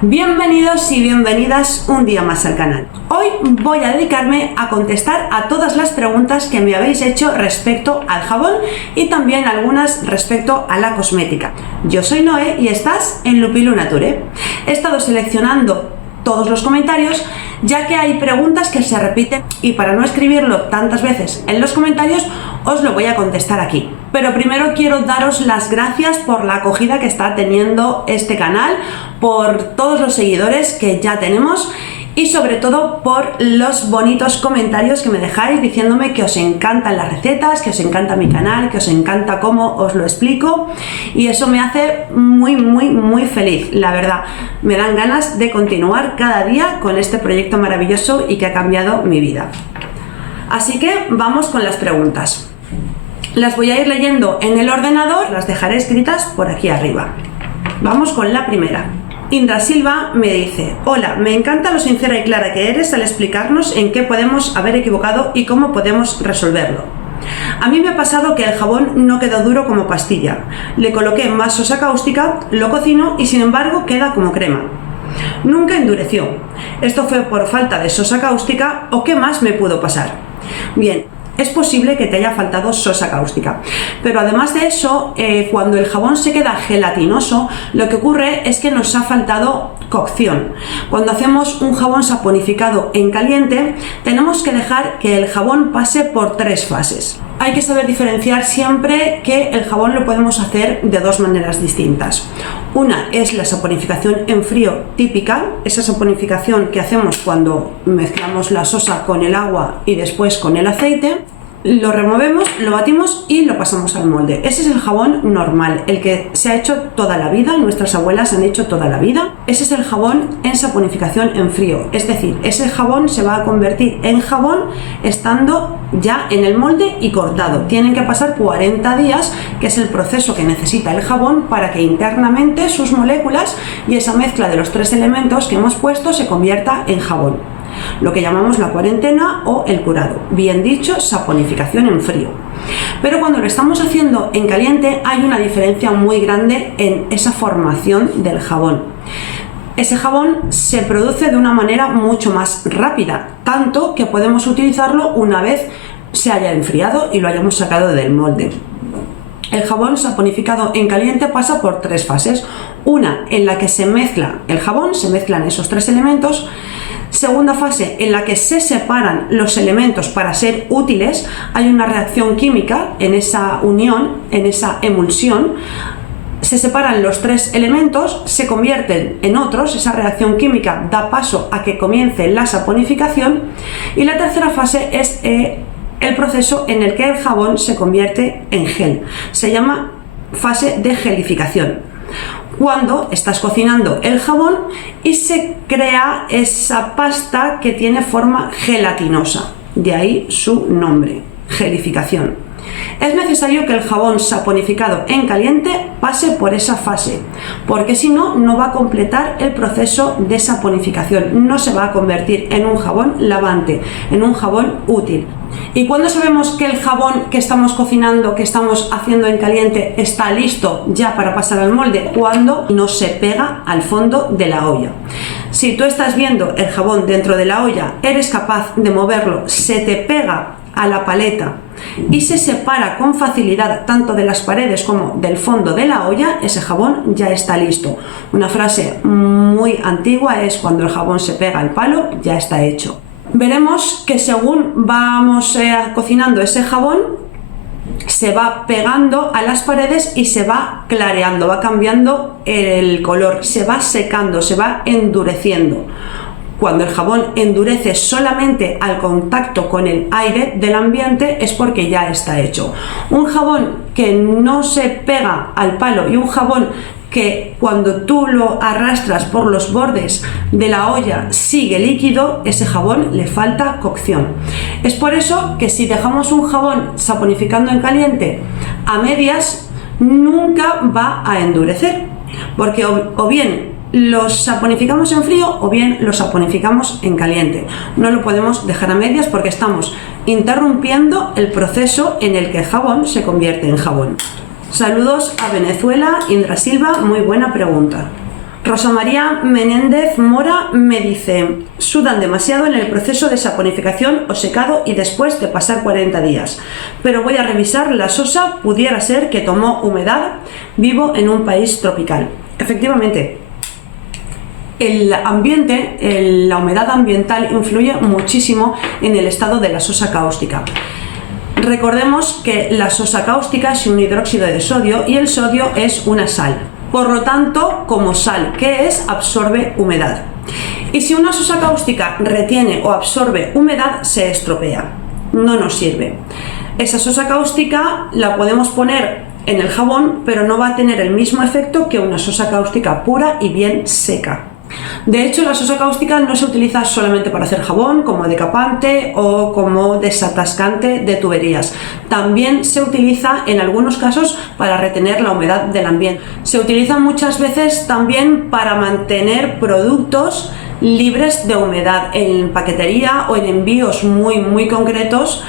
Bienvenidos y bienvenidas un día más al canal. Hoy voy a dedicarme a contestar a todas las preguntas que me habéis hecho respecto al jabón y también algunas respecto a la cosmética. Yo soy Noé y estás en Lupilu Nature. He estado seleccionando todos los comentarios ya que hay preguntas que se repiten y para no escribirlo tantas veces en los comentarios os lo voy a contestar aquí. Pero primero quiero daros las gracias por la acogida que está teniendo este canal, por todos los seguidores que ya tenemos y sobre todo por los bonitos comentarios que me dejáis diciéndome que os encantan las recetas, que os encanta mi canal, que os encanta cómo os lo explico y eso me hace muy feliz, la verdad. Me dan ganas de continuar cada día con este proyecto maravilloso y que ha cambiado mi vida. Así que vamos con las preguntas. Las voy a ir leyendo en el ordenador, las dejaré escritas por aquí arriba. Vamos con la primera. Indra Silva me dice: hola, me encanta lo sincera y clara que eres al explicarnos en qué podemos haber equivocado y cómo podemos resolverlo. A mí me ha pasado que el jabón no quedó duro como pastilla. Le coloqué más sosa cáustica, lo cocino y sin embargo queda como crema. Nunca endureció. ¿Esto fue por falta de sosa cáustica o qué más me pudo pasar? Bien. Es posible que te haya faltado sosa cáustica, pero además de eso, cuando el jabón se queda gelatinoso, lo que ocurre es que nos ha faltado cocción. Cuando hacemos un jabón saponificado en caliente, tenemos que dejar que el jabón pase por 3 fases. Hay que saber diferenciar siempre que el jabón lo podemos hacer de 2 maneras distintas. Una es la saponificación en frío típica, esa saponificación que hacemos cuando mezclamos la sosa con el agua y después con el aceite. Lo removemos, lo batimos y lo pasamos al molde. Ese es el jabón normal, el que se ha hecho toda la vida, nuestras abuelas han hecho toda la vida. Ese es el jabón en saponificación en frío, es decir, ese jabón se va a convertir en jabón estando ya en el molde y cortado. Tienen que pasar 40 días, que es el proceso que necesita el jabón para que internamente sus moléculas y esa mezcla de los 3 elementos que hemos puesto se convierta en jabón. Lo que llamamos la cuarentena o el curado, bien dicho, saponificación en frío. Pero cuando lo estamos haciendo en caliente hay una diferencia muy grande en esa formación del jabón. Ese jabón se produce de una manera mucho más rápida, tanto que podemos utilizarlo una vez se haya enfriado y lo hayamos sacado del molde. El jabón saponificado en caliente pasa por 3 fases. Una en la que se mezcla el jabón, se mezclan esos 3 elementos. Segunda fase en la que se separan los elementos para ser útiles, hay una reacción química en esa unión, en esa emulsión, se separan los 3 elementos, se convierten en otros, esa reacción química da paso a que comience la saponificación y la tercera fase es el proceso en el que el jabón se convierte en gel, se llama fase de gelificación. Cuando estás cocinando el jabón y se crea esa pasta que tiene forma gelatinosa, de ahí su nombre, gelificación. Es necesario que el jabón saponificado en caliente pase por esa fase, porque si no, no va a completar el proceso de saponificación, no se va a convertir en un jabón lavante, en un jabón útil. ¿Y cuándo sabemos que el jabón que estamos cocinando, que estamos haciendo en caliente, está listo ya para pasar al molde? Cuando no se pega al fondo de la olla. Si tú estás viendo el jabón dentro de la olla, eres capaz de moverlo, se te pega a la paleta y se separa con facilidad tanto de las paredes como del fondo de la olla, ese jabón ya está listo. Una frase muy antigua es: cuando el jabón se pega al palo, ya está hecho. Veremos que según vamos cocinando ese jabón, se va pegando a las paredes y se va clareando, va cambiando el color, se va secando, se va endureciendo. Cuando el jabón endurece solamente al contacto con el aire del ambiente es porque ya está hecho. Un jabón que no se pega al palo y un jabón que cuando tú lo arrastras por los bordes de la olla sigue líquido, ese jabón le falta cocción. Es por eso que si dejamos un jabón saponificando en caliente a medias, nunca va a endurecer, porque o bien los saponificamos en frío o bien los saponificamos en caliente. No lo podemos dejar a medias porque estamos interrumpiendo el proceso en el que el jabón se convierte en jabón. Saludos a Venezuela, Indra Silva, muy buena pregunta. Rosa María Menéndez Mora me dice: sudan demasiado en el proceso de saponificación o secado y después de pasar 40 días. Pero voy a revisar la sosa, pudiera ser que tomó humedad, vivo en un país tropical. Efectivamente, el ambiente, la humedad ambiental influye muchísimo en el estado de la sosa cáustica. Recordemos que la sosa cáustica es un hidróxido de sodio y el sodio es una sal. Por lo tanto, como sal que es, absorbe humedad. Y si una sosa cáustica retiene o absorbe humedad, se estropea. No nos sirve. Esa sosa cáustica la podemos poner en el jabón, pero no va a tener el mismo efecto que una sosa cáustica pura y bien seca. De hecho, la sosa cáustica no se utiliza solamente para hacer jabón, como decapante o como desatascante de tuberías. También se utiliza en algunos casos para retener la humedad del ambiente. Se utiliza muchas veces también para mantener productos libres de humedad en paquetería o en envíos muy concretos,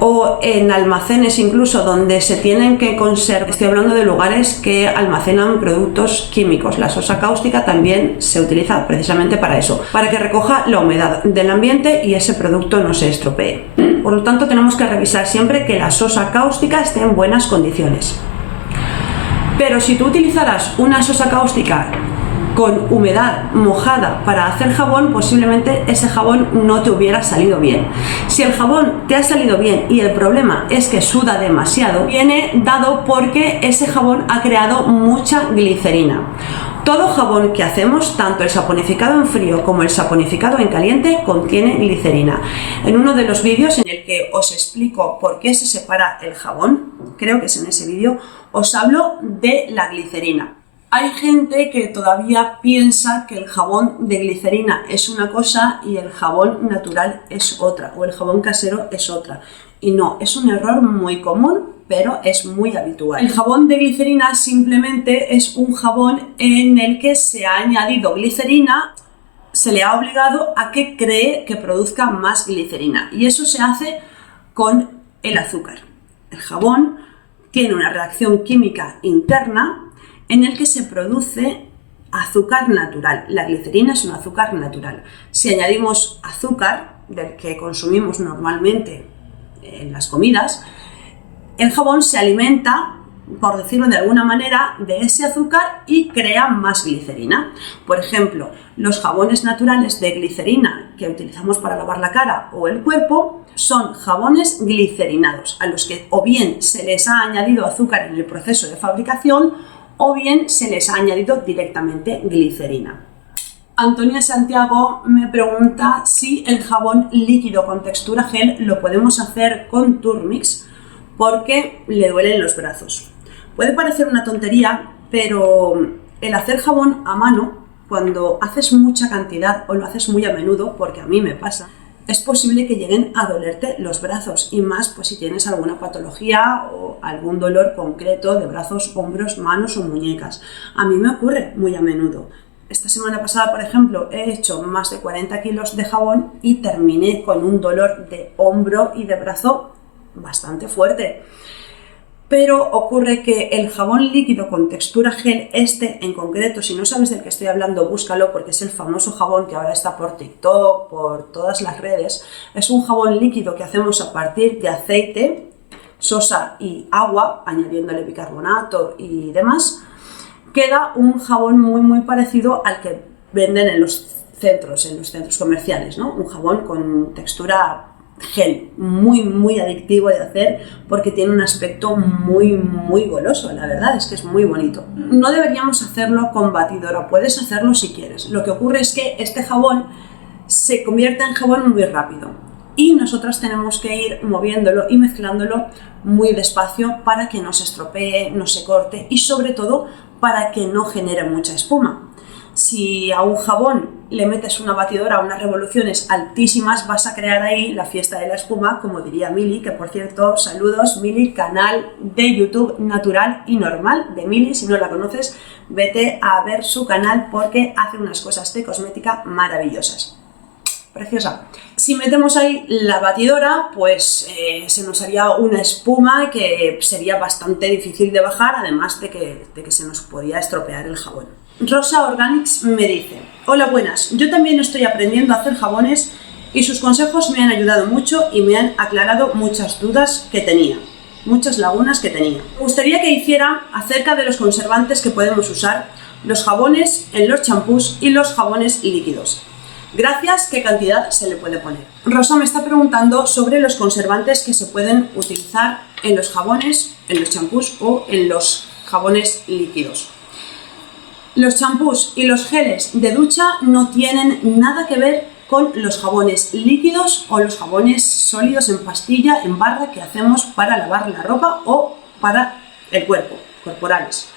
o en almacenes incluso donde se tienen que conservar. Estoy hablando de lugares que almacenan productos químicos. La sosa cáustica también se utiliza precisamente para eso, para que recoja la humedad del ambiente y ese producto no se estropee. Por lo tanto, tenemos que revisar siempre que la sosa cáustica esté en buenas condiciones. Pero si tú utilizaras una sosa cáustica con humedad mojada para hacer jabón, posiblemente ese jabón no te hubiera salido bien. Si el jabón te ha salido bien y el problema es que suda demasiado, viene dado porque ese jabón ha creado mucha glicerina. Todo jabón que hacemos, tanto el saponificado en frío como el saponificado en caliente, contiene glicerina. En uno de los vídeos en el que os explico por qué se separa el jabón, creo que es en ese vídeo, os hablo de la glicerina. Hay gente que todavía piensa que el jabón de glicerina es una cosa y el jabón natural es otra, o el jabón casero es otra. Y no, es un error muy común, pero es muy habitual. El jabón de glicerina simplemente es un jabón en el que se ha añadido glicerina, se le ha obligado a que cree que produzca más glicerina. Y eso se hace con el azúcar. El jabón tiene una reacción química interna en el que se produce azúcar natural. La glicerina es un azúcar natural. Si añadimos azúcar, del que consumimos normalmente en las comidas, el jabón se alimenta, por decirlo de alguna manera, de ese azúcar y crea más glicerina. Por ejemplo, los jabones naturales de glicerina que utilizamos para lavar la cara o el cuerpo son jabones glicerinados, a los que o bien se les ha añadido azúcar en el proceso de fabricación o bien se les ha añadido directamente glicerina. Antonia Santiago me pregunta si el jabón líquido con textura gel lo podemos hacer con Turmix porque le duelen los brazos. Puede parecer una tontería, pero el hacer jabón a mano, cuando haces mucha cantidad o lo haces muy a menudo, porque a mí me pasa, es posible que lleguen a dolerte los brazos, y más pues si tienes alguna patología o algún dolor concreto de brazos, hombros, manos o muñecas. A mí me ocurre muy a menudo. Esta semana pasada, por ejemplo, he hecho más de 40 kilos de jabón y terminé con un dolor de hombro y de brazo bastante fuerte. Pero ocurre que el jabón líquido con textura gel, este en concreto, si no sabes del que estoy hablando, búscalo porque es el famoso jabón que ahora está por TikTok, por todas las redes. Es un jabón líquido que hacemos a partir de aceite, sosa y agua, añadiéndole bicarbonato y demás. Queda un jabón muy parecido al que venden en los centros comerciales, ¿no? Un jabón con textura gel, muy adictivo de hacer porque tiene un aspecto muy goloso. La verdad es que es muy bonito. No deberíamos hacerlo con batidora, puedes hacerlo si quieres. Lo que ocurre es que este jabón se convierte en jabón muy rápido y nosotros tenemos que ir moviéndolo y mezclándolo muy despacio para que no se estropee, no se corte y sobre todo para que no genere mucha espuma. Si a un jabón le metes una batidora a unas revoluciones altísimas, vas a crear ahí la fiesta de la espuma, como diría Mili, que por cierto, saludos Mili, canal de YouTube natural y normal de Mili. Si no la conoces, vete a ver su canal porque hace unas cosas de cosmética maravillosas. Preciosa. Si metemos ahí la batidora, pues se nos haría una espuma que sería bastante difícil de bajar, además de que se nos podía estropear el jabón. Rosa Organics me dice: hola, buenas, yo también estoy aprendiendo a hacer jabones y sus consejos me han ayudado mucho y me han aclarado muchas dudas que tenía, muchas lagunas que tenía. Me gustaría que hiciera acerca de los conservantes que podemos usar, los jabones en los champús y los jabones líquidos. Gracias, ¿qué cantidad se le puede poner? Rosa me está preguntando sobre los conservantes que se pueden utilizar en los jabones, en los champús o en los jabones líquidos. Los champús y los geles de ducha no tienen nada que ver con los jabones líquidos o los jabones sólidos en pastilla, en barra, que hacemos para lavar la ropa o para el cuerpo, corporales.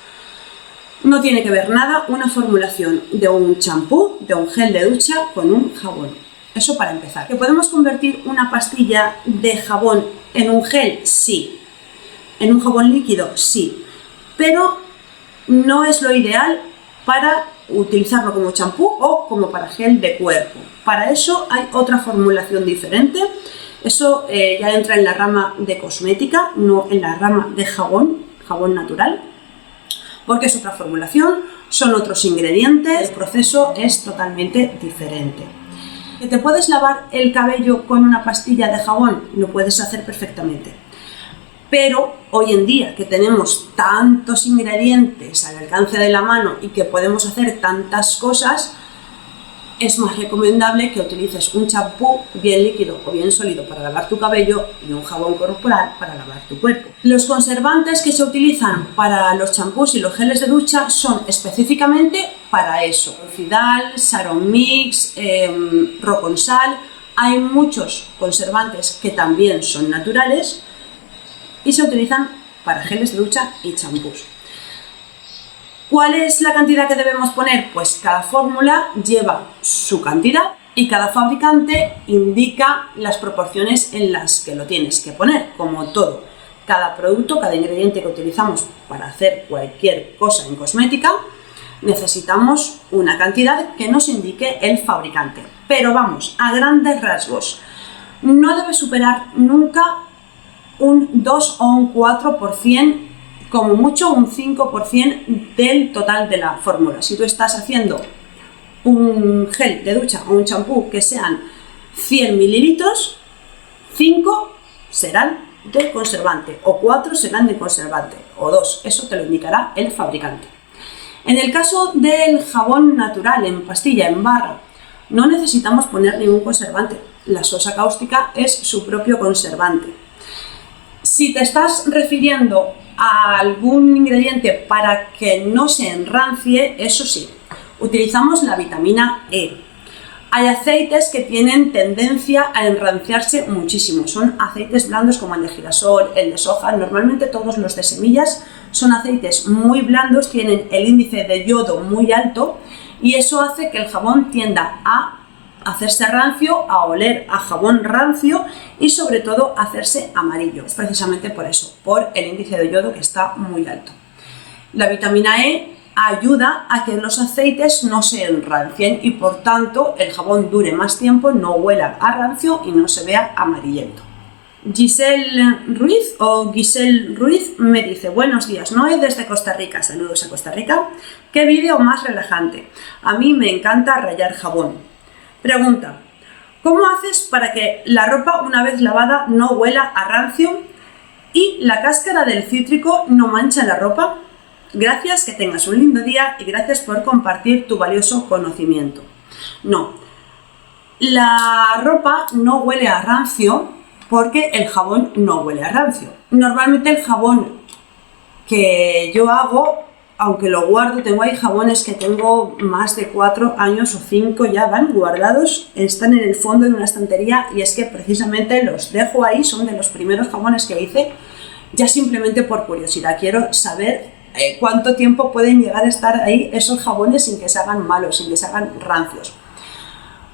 No tiene que ver nada una formulación de un champú, de un gel de ducha con un jabón. Eso para empezar. ¿Que podemos convertir una pastilla de jabón en un gel? Sí. ¿En un jabón líquido? Sí. Pero no es lo ideal para utilizarlo como champú o como para gel de cuerpo. Para eso hay otra formulación diferente. Eso ya entra en la rama de cosmética, no en la rama de jabón natural, porque es otra formulación, son otros ingredientes, el proceso es totalmente diferente. ¿Que te puedes lavar el cabello con una pastilla de jabón? Lo puedes hacer perfectamente. Pero hoy en día, que tenemos tantos ingredientes al alcance de la mano y que podemos hacer tantas cosas, es más recomendable que utilices un champú bien líquido o bien sólido para lavar tu cabello y un jabón corporal para lavar tu cuerpo. Los conservantes que se utilizan para los champús y los geles de ducha son específicamente para eso. Cidal, Saromix, Roconsal. Hay muchos conservantes que también son naturales y se utilizan para geles de ducha y champús. ¿Cuál es la cantidad que debemos poner? Pues cada fórmula lleva su cantidad y cada fabricante indica las proporciones en las que lo tienes que poner, como todo. Cada producto, cada ingrediente que utilizamos para hacer cualquier cosa en cosmética, necesitamos una cantidad que nos indique el fabricante. Pero vamos, a grandes rasgos, no debe superar nunca un 2 o un 4%, como mucho un 5% del total de la fórmula. Si tú estás haciendo un gel de ducha o un champú que sean 100 mililitros, 5 serán de conservante o 4 serán de conservante o 2, eso te lo indicará el fabricante. En el caso del jabón natural en pastilla, en barra, no necesitamos poner ningún conservante. La sosa cáustica es su propio conservante. Si te estás refiriendo a algún ingrediente para que no se enrancie, eso sí, utilizamos la vitamina E. Hay aceites que tienen tendencia a enranciarse muchísimo, son aceites blandos como el de girasol, el de soja, normalmente todos los de semillas son aceites muy blandos, tienen el índice de yodo muy alto y eso hace que el jabón tienda a hacerse rancio, a oler a jabón rancio y sobre todo a hacerse amarillo. Es precisamente por eso, por el índice de yodo que está muy alto. La vitamina E ayuda a que los aceites no se enrancien y por tanto el jabón dure más tiempo, no huela a rancio y no se vea amarillento. Giselle Ruiz me dice: buenos días, Noé desde Costa Rica, saludos a Costa Rica. ¿Qué vídeo más relajante? A mí me encanta rallar jabón. Pregunta: ¿cómo haces para que la ropa una vez lavada no huela a rancio y la cáscara del cítrico no mancha la ropa? Gracias, que tengas un lindo día y gracias por compartir tu valioso conocimiento. No, la ropa no huele a rancio porque el jabón no huele a rancio. Normalmente el jabón que yo hago, aunque lo guardo, tengo ahí jabones que tengo más de 4 años o 5 ya van guardados, están en el fondo de una estantería y es que precisamente los dejo ahí, son de los primeros jabones que hice, ya simplemente por curiosidad. Quiero saber cuánto tiempo pueden llegar a estar ahí esos jabones sin que se hagan malos, sin que se hagan rancios.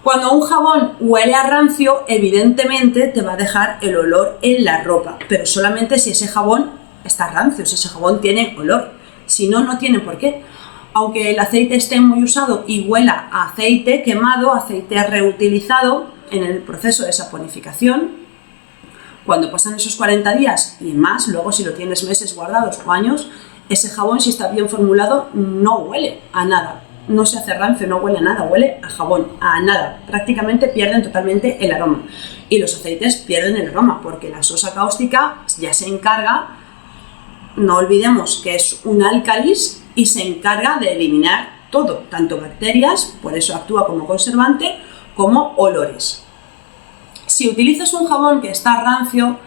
Cuando un jabón huele a rancio, evidentemente te va a dejar el olor en la ropa, pero solamente si ese jabón está rancio, si ese jabón tiene olor. Si no, no tiene por qué. Aunque el aceite esté muy usado y huela a aceite quemado, aceite reutilizado en el proceso de saponificación, cuando pasan esos 40 días y más, luego si lo tienes meses guardados o años, Ese jabón, si está bien formulado, no huele a nada. No se hace rancio, no huele a nada, huele a jabón, a nada. Prácticamente pierden totalmente el aroma. Y los aceites pierden el aroma porque la sosa cáustica ya se encarga, no olvidemos que es un álcalis y se encarga de eliminar todo, tanto bacterias, por eso actúa como conservante, como olores. Si utilizas un jabón que está rancio,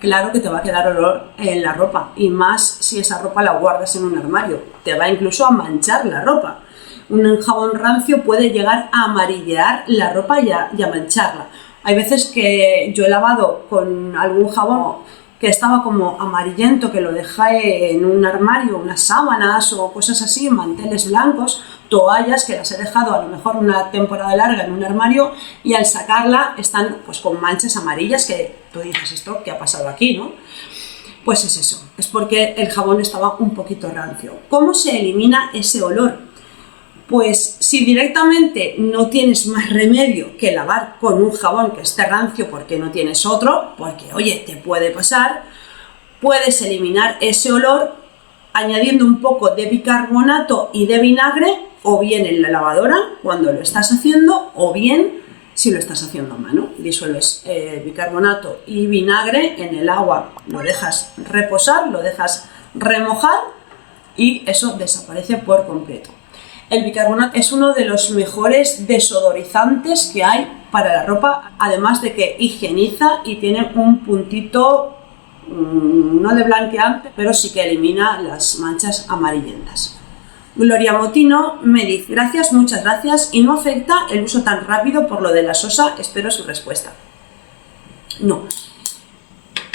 claro que te va a quedar olor en la ropa, y más si esa ropa la guardas en un armario, te va incluso a manchar la ropa. Un jabón rancio puede llegar a amarillear la ropa y a mancharla. Hay veces que yo he lavado con algún jabón que estaba como amarillento, que lo dejé en un armario, unas sábanas o cosas así, manteles blancos, toallas que las he dejado a lo mejor una temporada larga en un armario, y al sacarla están pues con manchas amarillas que tú dices, ¿esto qué ha pasado aquí, no? Pues es eso, es porque el jabón estaba un poquito rancio. ¿Cómo se elimina ese olor? Pues si directamente no tienes más remedio que lavar con un jabón que esté rancio porque no tienes otro, porque oye, te puede pasar, puedes eliminar ese olor añadiendo un poco de bicarbonato y de vinagre, o bien en la lavadora cuando lo estás haciendo, o bien si lo estás haciendo a mano. Disuelves bicarbonato y vinagre en el agua, lo dejas reposar, lo dejas remojar y eso desaparece por completo. El bicarbonato es uno de los mejores desodorizantes que hay para la ropa, además de que higieniza y tiene un puntito, no de blanqueante, pero sí que elimina las manchas amarillentas. Gloria Motino me dice, gracias, muchas gracias, y no afecta el uso tan rápido por lo de la sosa, espero su respuesta. No.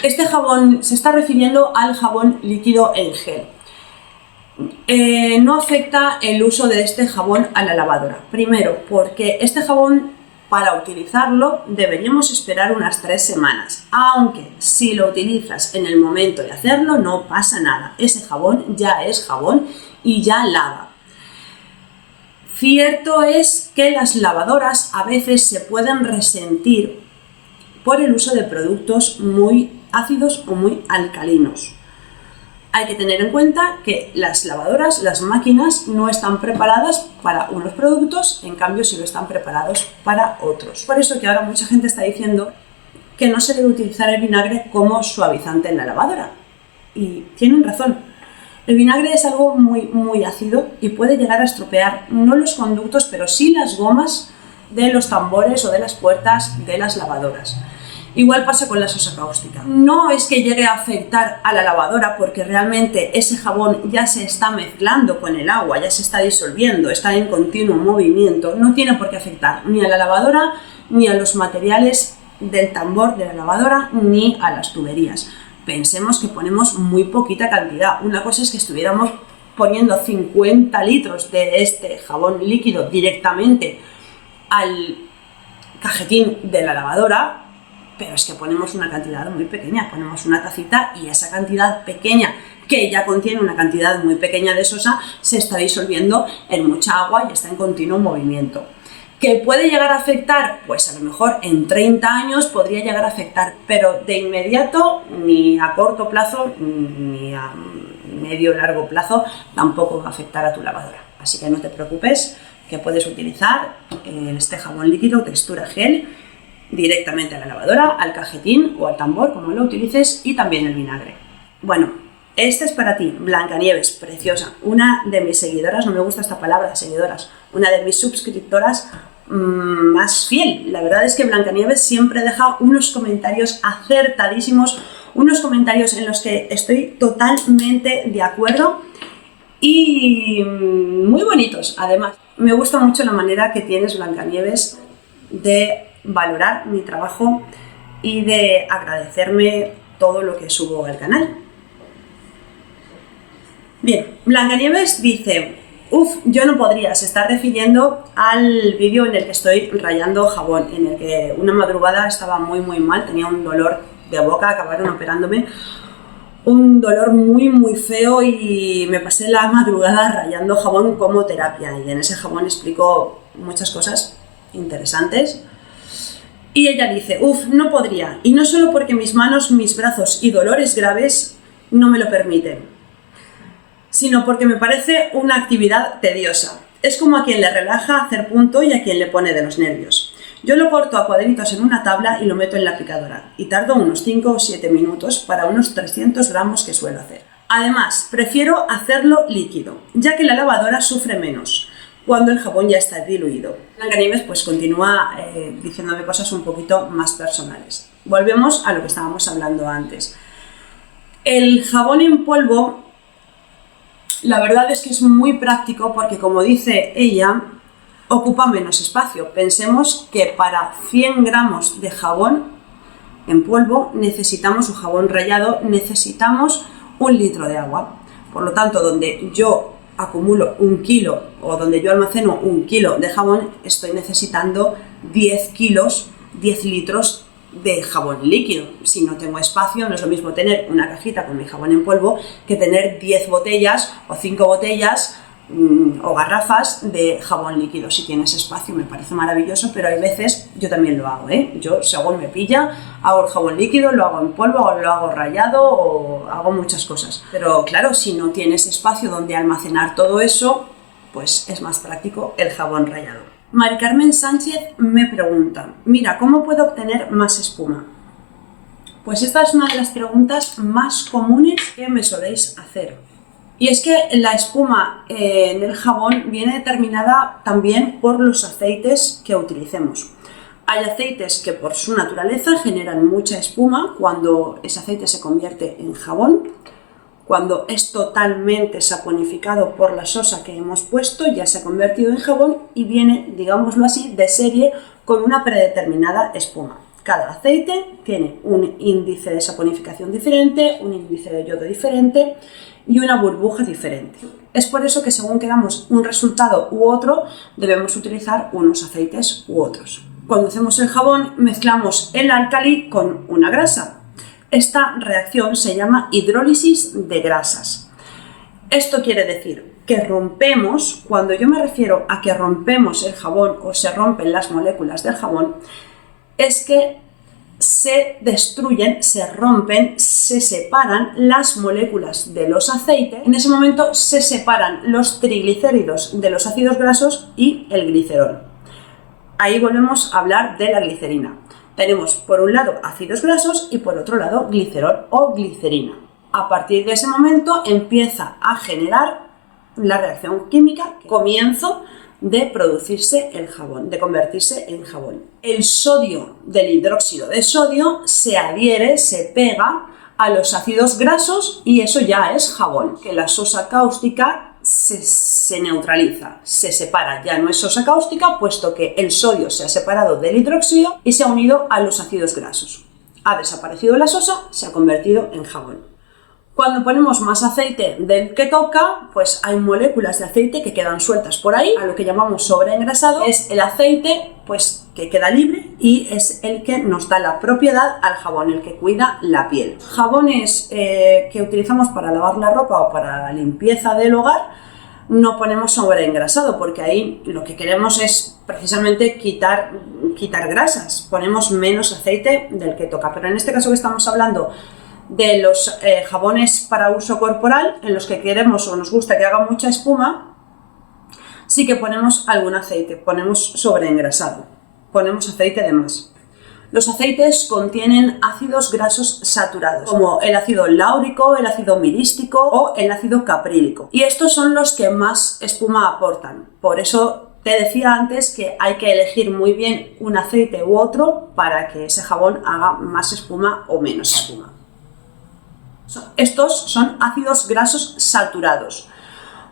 Este jabón se está refiriendo al jabón líquido en gel. No afecta el uso de este jabón a la lavadora. Primero, porque este jabón, para utilizarlo, deberíamos esperar unas 3 semanas. Aunque si lo utilizas en el momento de hacerlo, no pasa nada. Ese jabón ya es jabón y ya lava. Cierto es que las lavadoras a veces se pueden resentir por el uso de productos muy ácidos o muy alcalinos. Hay que tener en cuenta que las lavadoras, las máquinas, no están preparadas para unos productos, en cambio sí lo están preparados para otros. Por eso que ahora mucha gente está diciendo que no se debe utilizar el vinagre como suavizante en la lavadora. Y tienen razón. El vinagre es algo muy ácido y puede llegar a estropear no los conductos, pero sí las gomas de los tambores o de las puertas de las lavadoras. Igual pasa con la sosa cáustica. No es que llegue a afectar a la lavadora porque realmente ese jabón ya se está mezclando con el agua, ya se está disolviendo, está en continuo movimiento. No tiene por qué afectar ni a la lavadora, ni a los materiales del tambor de la lavadora, ni a las tuberías. Pensemos que ponemos muy poquita cantidad. Una cosa es que estuviéramos poniendo 50 litros de este jabón líquido directamente al cajetín de la lavadora, pero es que ponemos una cantidad muy pequeña, ponemos una tacita y esa cantidad pequeña, que ya contiene una cantidad muy pequeña de sosa, se está disolviendo en mucha agua y está en continuo movimiento. ¿Que puede llegar a afectar? Pues a lo mejor en 30 años podría llegar a afectar, pero de inmediato, ni a corto plazo, ni a medio o largo plazo, tampoco va a afectar a tu lavadora. Así que no te preocupes, que puedes utilizar este jabón líquido textura gel directamente a la lavadora, al cajetín o al tambor, como lo utilices, y también el vinagre. Bueno, este es para ti, Blancanieves, preciosa, una de mis seguidoras, no me gusta esta palabra, seguidoras, una de mis suscriptoras más fiel. La verdad es que Blancanieves siempre deja unos comentarios acertadísimos, unos comentarios en los que estoy totalmente de acuerdo y muy bonitos, además. Me gusta mucho la manera que tienes, Blancanieves, de valorar mi trabajo y de agradecerme todo lo que subo al canal. Bien, Blancanieves dice, yo no podría, se está refiriendo al vídeo en el que estoy rayando jabón, en el que una madrugada estaba muy mal, tenía un dolor de boca, acabaron operándome, un dolor muy feo y me pasé la madrugada rayando jabón como terapia, y en ese jabón explico muchas cosas interesantes. Y ella dice, no podría, y no solo porque mis manos, mis brazos y dolores graves no me lo permiten, sino porque me parece una actividad tediosa. Es como a quien le relaja hacer punto y a quien le pone de los nervios. Yo lo corto a cuadritos en una tabla y lo meto en la picadora y tardo unos 5 o 7 minutos para unos 300 gramos que suelo hacer. Además, prefiero hacerlo líquido, ya que la lavadora sufre menos cuando el jabón ya está diluido. Blancanieves pues continúa diciéndome cosas un poquito más personales. Volvemos a lo que estábamos hablando antes. El jabón en polvo, la verdad es que es muy práctico porque, como dice ella, ocupa menos espacio. Pensemos que para 100 gramos de jabón en polvo necesitamos un jabón rallado, necesitamos 1 litro de agua. Por lo tanto, donde yo acumulo 1 kilo o donde yo almaceno 1 kilo de jabón, estoy necesitando 10 kilos, 10 litros de jabón líquido. Si no tengo espacio, no es lo mismo tener una cajita con mi jabón en polvo que tener 10 botellas o 5 botellas o garrafas de jabón líquido. Si tienes espacio me parece maravilloso, pero hay veces, yo también lo hago, yo según me pilla, hago el jabón líquido, lo hago en polvo, o lo hago rallado o hago muchas cosas. Pero claro, si no tienes espacio donde almacenar todo eso, pues es más práctico el jabón rallado. Mari Carmen Sánchez me pregunta, mira, ¿cómo puedo obtener más espuma? Pues esta es una de las preguntas más comunes que me soléis hacer. Y es que la espuma en el jabón viene determinada también por los aceites que utilicemos. Hay aceites que por su naturaleza generan mucha espuma cuando ese aceite se convierte en jabón. Cuando es totalmente saponificado por la sosa que hemos puesto, ya se ha convertido en jabón y viene, digámoslo así, de serie con una predeterminada espuma. Cada aceite tiene un índice de saponificación diferente, un índice de yodo diferente y una burbuja diferente. Es por eso que según queramos un resultado u otro, debemos utilizar unos aceites u otros. Cuando hacemos el jabón, mezclamos el álcali con una grasa. Esta reacción se llama hidrólisis de grasas. Esto quiere decir que rompemos, cuando yo me refiero a que rompemos el jabón o se rompen las moléculas del jabón, es que se destruyen, se rompen, se separan las moléculas de los aceites. En ese momento se separan los triglicéridos de los ácidos grasos y el glicerol. Ahí volvemos a hablar de la glicerina. Tenemos por un lado ácidos grasos y por otro lado glicerol o glicerina. A partir de ese momento empieza a generar la reacción química, comienzo de producirse el jabón, de convertirse en jabón. El sodio del hidróxido de sodio se adhiere, se pega a los ácidos grasos y eso ya es jabón, que la sosa cáustica se neutraliza, se separa, ya no es sosa cáustica, puesto que el sodio se ha separado del hidróxido y se ha unido a los ácidos grasos. Ha desaparecido la sosa, se ha convertido en jabón. Cuando ponemos más aceite del que toca, pues hay moléculas de aceite que quedan sueltas por ahí, a lo que llamamos sobreengrasado. Es el aceite pues, que queda libre y es el que nos da la propiedad al jabón, el que cuida la piel. Jabones que utilizamos para lavar la ropa o para limpieza del hogar, no ponemos sobreengrasado porque ahí lo que queremos es precisamente quitar grasas. Ponemos menos aceite del que toca, pero en este caso que estamos hablando de los jabones para uso corporal, en los que queremos o nos gusta que haga mucha espuma, sí que ponemos algún aceite, ponemos sobreengrasado, ponemos aceite de más. Los aceites contienen ácidos grasos saturados, como el ácido láurico, el ácido mirístico o el ácido caprílico. Y estos son los que más espuma aportan. Por eso te decía antes que hay que elegir muy bien un aceite u otro para que ese jabón haga más espuma o menos espuma. Estos son ácidos grasos saturados.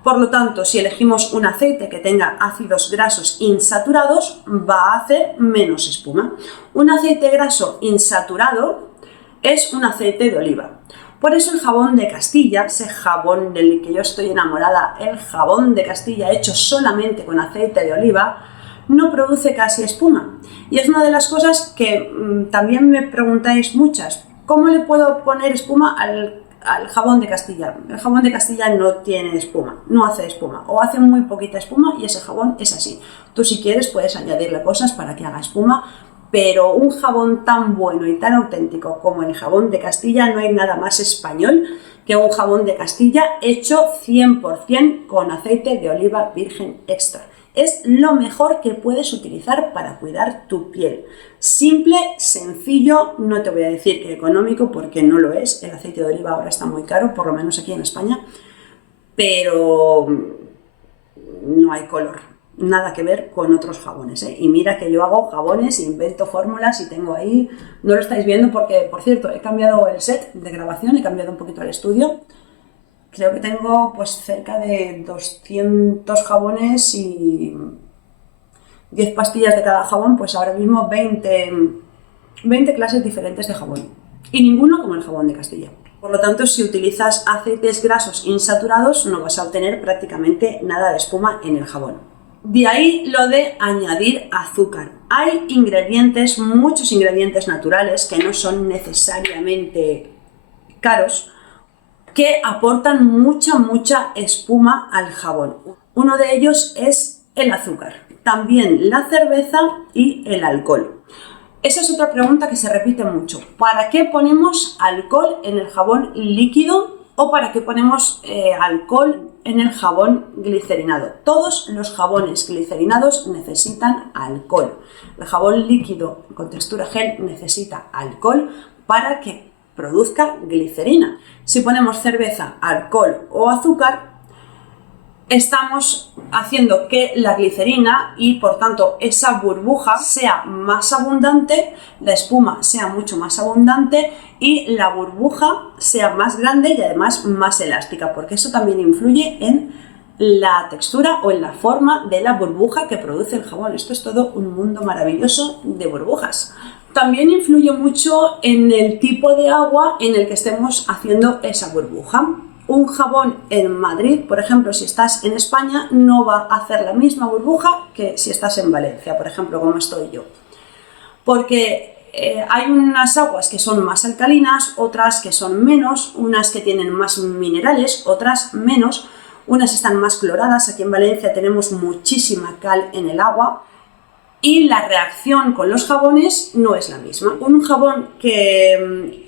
Por lo tanto, si elegimos un aceite que tenga ácidos grasos insaturados, va a hacer menos espuma. Un aceite graso insaturado es un aceite de oliva. Por eso el jabón de Castilla, ese jabón del que yo estoy enamorada, el jabón de Castilla hecho solamente con aceite de oliva, no produce casi espuma. Y es una de las cosas que también me preguntáis muchas. ¿Cómo le puedo poner espuma al jabón de Castilla? El jabón de Castilla no tiene espuma, no hace espuma, o hace muy poquita espuma y ese jabón es así. Tú si quieres puedes añadirle cosas para que haga espuma, pero un jabón tan bueno y tan auténtico como el jabón de Castilla no hay nada más español que un jabón de Castilla hecho 100% con aceite de oliva virgen extra. Es lo mejor que puedes utilizar para cuidar tu piel. Simple, sencillo, no te voy a decir que económico porque no lo es. El aceite de oliva ahora está muy caro, por lo menos aquí en España, pero no hay color, nada que ver con otros jabones, ¿eh? Y mira que yo hago jabones, invento fórmulas y tengo ahí, no lo estáis viendo porque, por cierto, he cambiado el set de grabación, he cambiado un poquito el estudio. Creo que tengo pues cerca de 200 jabones y 10 pastillas de cada jabón, pues ahora mismo 20 clases diferentes de jabón. Y ninguno como el jabón de Castilla. Por lo tanto, si utilizas aceites grasos insaturados, no vas a obtener prácticamente nada de espuma en el jabón. De ahí lo de añadir azúcar. Hay ingredientes, muchos ingredientes naturales que no son necesariamente caros, que aportan mucha espuma al jabón. Uno de ellos es el azúcar, también la cerveza y el alcohol. Esa es otra pregunta que se repite mucho. ¿Para qué ponemos alcohol en el jabón líquido o para qué ponemos alcohol en el jabón glicerinado? Todos los jabones glicerinados necesitan alcohol. El jabón líquido con textura gel necesita alcohol para que produzca glicerina. Si ponemos cerveza, alcohol o azúcar, estamos haciendo que la glicerina y por tanto esa burbuja sea más abundante, la espuma sea mucho más abundante y la burbuja sea más grande y además más elástica, porque eso también influye en la textura o en la forma de la burbuja que produce el jabón. Esto es todo un mundo maravilloso de burbujas. También influye mucho en el tipo de agua en el que estemos haciendo esa burbuja. Un jabón en Madrid, por ejemplo, si estás en España, no va a hacer la misma burbuja que si estás en Valencia, por ejemplo, como estoy yo. Porque hay unas aguas que son más alcalinas, otras que son menos, unas que tienen más minerales, otras menos, unas están más cloradas. Aquí en Valencia tenemos muchísima cal en el agua. Y la reacción con los jabones no es la misma. Un jabón que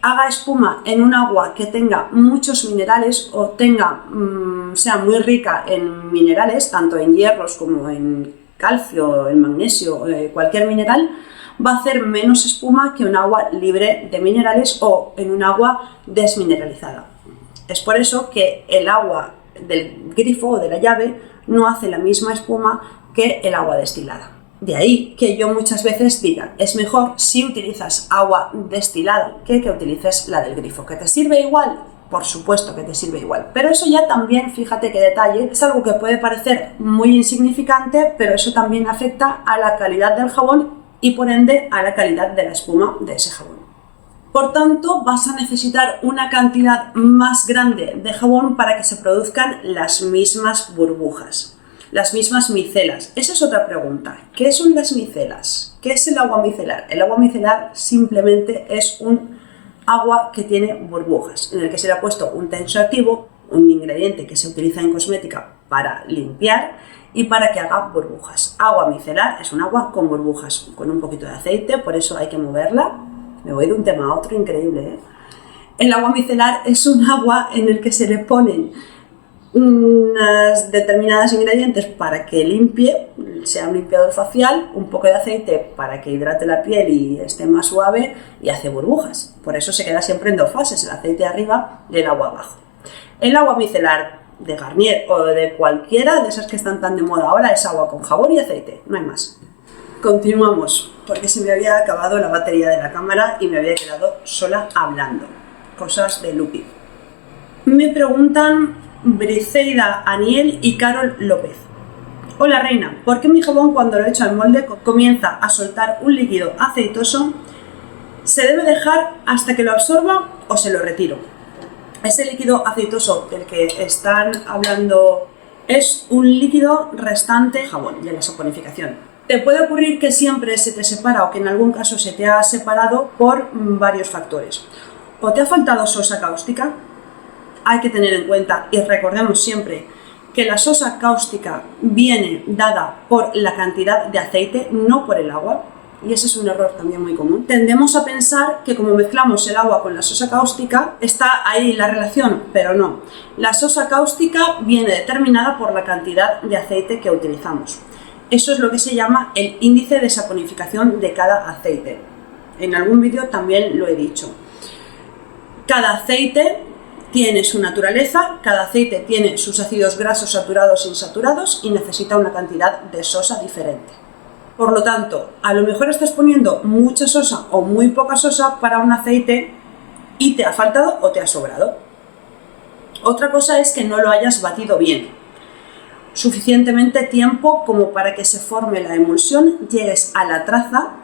haga espuma en un agua que tenga muchos minerales o sea muy rica en minerales, tanto en hierros como en calcio, en magnesio, cualquier mineral, va a hacer menos espuma que un agua libre de minerales o en un agua desmineralizada. Es por eso que el agua del grifo o de la llave no hace la misma espuma que el agua destilada. De ahí que yo muchas veces diga, es mejor si utilizas agua destilada que utilices la del grifo. ¿Que te sirve igual? Por supuesto que te sirve igual. Pero eso ya también, fíjate qué detalle, es algo que puede parecer muy insignificante, pero eso también afecta a la calidad del jabón y por ende a la calidad de la espuma de ese jabón. Por tanto, vas a necesitar una cantidad más grande de jabón para que se produzcan las mismas burbujas. Las mismas micelas. Esa es otra pregunta. ¿Qué son las micelas? ¿Qué es el agua micelar? El agua micelar simplemente es un agua que tiene burbujas, en el que se le ha puesto un tensoactivo, un ingrediente que se utiliza en cosmética para limpiar y para que haga burbujas. Agua micelar es un agua con burbujas, con un poquito de aceite, por eso hay que moverla. Me voy de un tema a otro, increíble, ¿eh? El agua micelar es un agua en el que se le ponen unas determinadas ingredientes para que limpie, sea un limpiador facial, un poco de aceite para que hidrate la piel y esté más suave y hace burbujas. Por eso se queda siempre en dos fases, el aceite arriba y el agua abajo. El agua micelar de Garnier o de cualquiera de esas que están tan de moda ahora es agua con jabón y aceite, no hay más. Continuamos, porque se me había acabado la batería de la cámara y me había quedado sola hablando. Cosas de Lupi. Me preguntan Briseida Aniel y Carol López. Hola reina, ¿por qué mi jabón cuando lo echo al molde comienza a soltar un líquido aceitoso? ¿Se debe dejar hasta que lo absorba o se lo retiro? Ese líquido aceitoso del que están hablando es un líquido restante de jabón de la saponificación. Te puede ocurrir que siempre se te separa o que en algún caso se te ha separado por varios factores. O te ha faltado sosa cáustica. Hay que tener en cuenta y recordemos siempre que la sosa cáustica viene dada por la cantidad de aceite, no por el agua. y ese es un error también muy común. Tendemos a pensar que como mezclamos el agua con la sosa cáustica, está ahí la relación, pero no. La sosa cáustica viene determinada por la cantidad de aceite que utilizamos. Eso es lo que se llama el índice de saponificación de cada aceite. En algún vídeo también lo he dicho. Cada aceite tiene su naturaleza, cada aceite tiene sus ácidos grasos saturados e insaturados y necesita una cantidad de sosa diferente. Por lo tanto, a lo mejor estás poniendo mucha sosa o muy poca sosa para un aceite y te ha faltado o te ha sobrado. Otra cosa es que no lo hayas batido bien. Suficientemente tiempo como para que se forme la emulsión, llegues a la traza.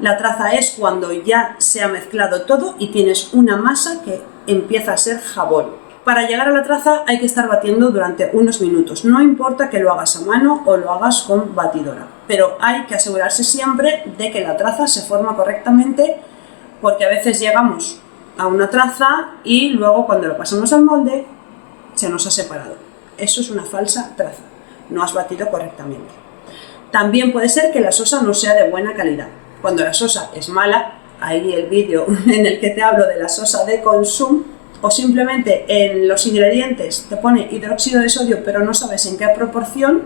La traza es cuando ya se ha mezclado todo y tienes una masa que empieza a ser jabón. Para llegar a la traza hay que estar batiendo durante unos minutos. No importa que lo hagas a mano o lo hagas con batidora, pero hay que asegurarse siempre de que la traza se forma correctamente, porque a veces llegamos a una traza y luego cuando lo pasamos al molde se nos ha separado. Eso es una falsa traza, no has batido correctamente. También puede ser que la sosa no sea de buena calidad. Cuando la sosa es mala, ahí el vídeo en el que te hablo de la sosa de consumo, o simplemente en los ingredientes te pone hidróxido de sodio pero no sabes en qué proporción,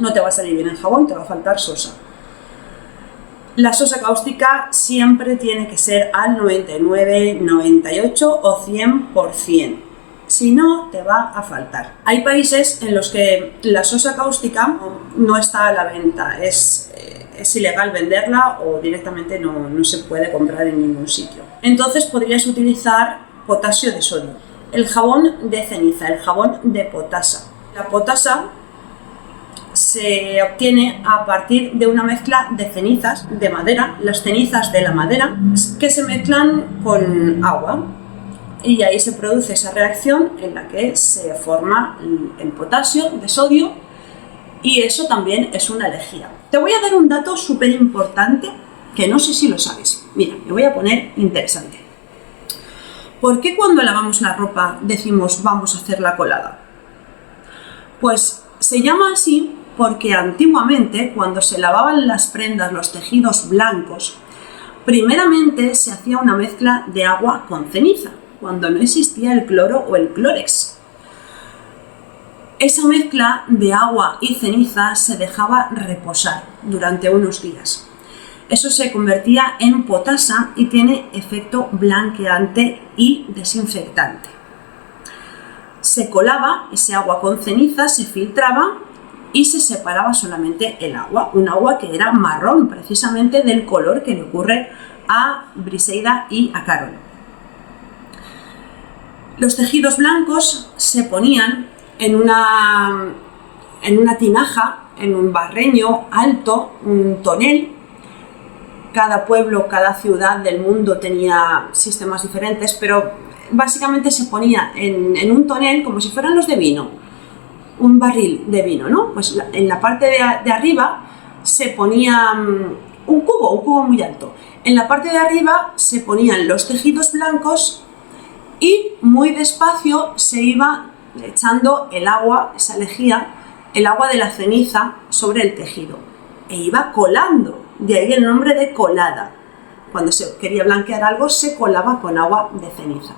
no te va a salir bien el jabón, te va a faltar sosa. La sosa cáustica siempre tiene que ser al 99, 98 o 100%. Si no, te va a faltar. Hay países en los que la sosa cáustica no está a la venta, es ilegal venderla o directamente no se puede comprar en ningún sitio. Entonces podrías utilizar potasio de sodio, el jabón de ceniza, el jabón de potasa. La potasa se obtiene a partir de una mezcla de cenizas de madera, las cenizas de la madera, que se mezclan con agua. Y ahí se produce esa reacción en la que se forma el potasio de sodio, y eso también es una lejía. Te voy a dar un dato súper importante que no sé si lo sabes. Mira, me voy a poner interesante. ¿Por qué cuando lavamos la ropa decimos vamos a hacer la colada? Pues se llama así porque antiguamente, cuando se lavaban las prendas, los tejidos blancos, primeramente se hacía una mezcla de agua con ceniza, cuando no existía el cloro o el clórex. Esa mezcla de agua y ceniza se dejaba reposar durante unos días. Eso se convertía en potasa y tiene efecto blanqueante y desinfectante. Se colaba ese agua con ceniza, se filtraba y se separaba solamente el agua, un agua que era marrón, precisamente del color que le ocurre a Briseida y a Carol. Los tejidos blancos se ponían en una tinaja, en un barreño alto, un tonel. Cada pueblo, cada ciudad del mundo tenía sistemas diferentes, pero básicamente se ponía en un tonel como si fueran los de vino, un barril de vino, ¿no? Pues en la parte de arriba se ponía un cubo muy alto. En la parte de arriba se ponían los tejidos blancos y muy despacio se iba echando el agua, esa lejía, el agua de la ceniza sobre el tejido e iba colando. De ahí el nombre de colada. Cuando se quería blanquear algo se colaba con agua de ceniza.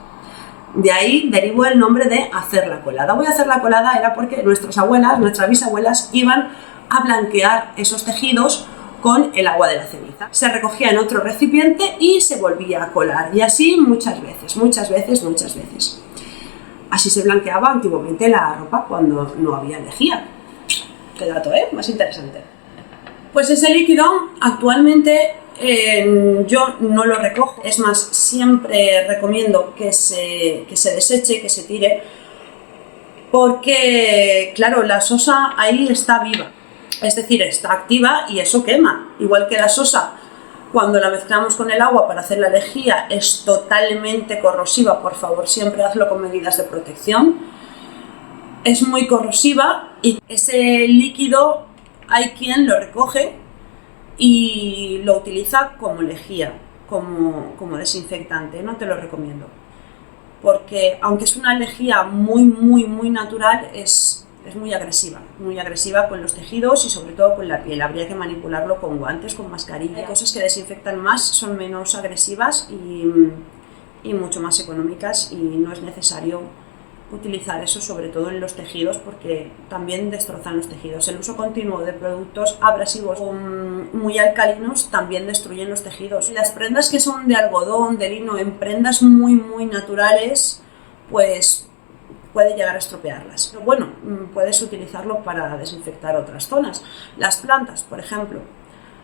De ahí derivó el nombre de hacer la colada. Voy a hacer la colada era porque nuestras abuelas, nuestras bisabuelas iban a blanquear esos tejidos con el agua de la ceniza. Se recogía en otro recipiente y se volvía a colar. Y así muchas veces. Así se blanqueaba antiguamente la ropa cuando no había lejía. Qué dato, más interesante. Pues ese líquido actualmente yo no lo recojo, es más, siempre recomiendo que se deseche, que se tire, porque claro, la sosa ahí está viva, es decir, está activa y eso quema, igual que la sosa cuando la mezclamos con el agua para hacer la lejía es totalmente corrosiva. Por favor, siempre hazlo con medidas de protección, es muy corrosiva y ese líquido hay quien lo recoge y lo utiliza como lejía, como desinfectante. No te lo recomiendo, porque aunque es una lejía muy natural, es es muy agresiva con los tejidos y sobre todo con la piel. Habría que manipularlo con guantes, con mascarilla. Hay cosas que desinfectan más, son menos agresivas y mucho más económicas, y no es necesario utilizar eso, sobre todo en los tejidos, porque también destrozan los tejidos. El uso continuo de productos abrasivos muy alcalinos también destruyen los tejidos. Las prendas que son de algodón, de lino, en prendas muy naturales, pues puede llegar a estropearlas. Pero bueno, puedes utilizarlo para desinfectar otras zonas. Las plantas, por ejemplo.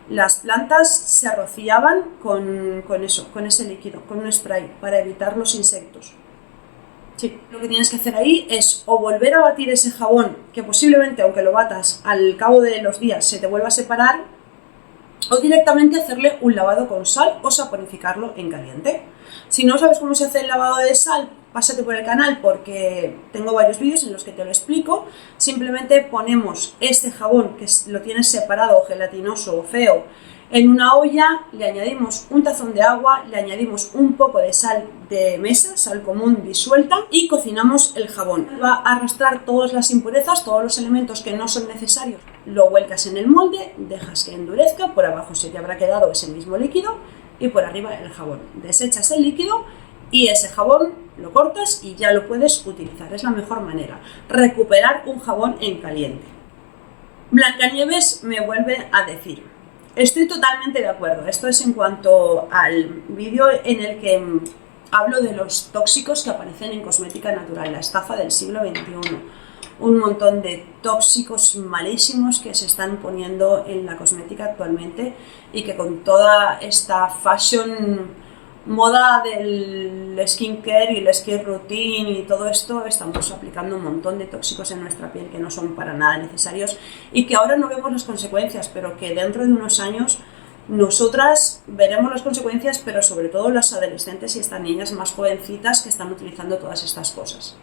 Las plantas se rociaban con ese líquido, con un spray, para evitar los insectos. Sí, lo que tienes que hacer ahí es o volver a batir ese jabón, que posiblemente, aunque lo batas, al cabo de los días se te vuelva a separar, o directamente hacerle un lavado con sal o saponificarlo en caliente. Si no sabes cómo se hace el lavado de sal, pásate por el canal porque tengo varios vídeos en los que te lo explico. Simplemente ponemos este jabón, que lo tienes separado, gelatinoso o feo, en una olla, le añadimos un tazón de agua, le añadimos un poco de sal de mesa, sal común disuelta, y cocinamos el jabón. Va a arrastrar todas las impurezas, todos los elementos que no son necesarios. Lo vuelcas en el molde, dejas que endurezca, por abajo se te habrá quedado ese mismo líquido y por arriba el jabón. Desechas el líquido y ese jabón lo cortas y ya lo puedes utilizar. Es la mejor manera, recuperar un jabón en caliente. Blancanieves me vuelve a decir: estoy totalmente de acuerdo. Esto es en cuanto al vídeo en el que hablo de los tóxicos que aparecen en cosmética natural, la estafa del siglo XXI. Un montón de tóxicos malísimos que se están poniendo en la cosmética actualmente, y que con toda esta moda del skincare y el skin routine y todo esto, estamos aplicando un montón de tóxicos en nuestra piel que no son para nada necesarios y que ahora no vemos las consecuencias, pero que dentro de unos años nosotras veremos las consecuencias, pero sobre todo las adolescentes y estas niñas más jovencitas que están utilizando todas estas cosas.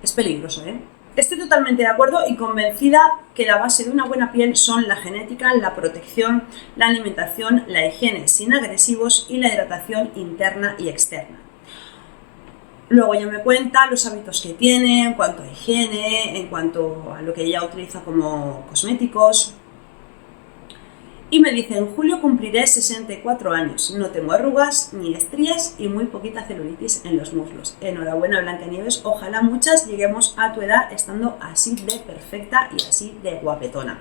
Es peligroso, ¿eh? Estoy totalmente de acuerdo y convencida que la base de una buena piel son la genética, la protección, la alimentación, la higiene sin agresivos y la hidratación interna y externa. Luego ella me cuenta los hábitos que tiene en cuanto a higiene, en cuanto a lo que ella utiliza como cosméticos. Y me dice: en julio cumpliré 64 años, no tengo arrugas ni estrías y muy poquita celulitis en los muslos. Enhorabuena, Blancanieves, ojalá muchas lleguemos a tu edad estando así de perfecta y así de guapetona.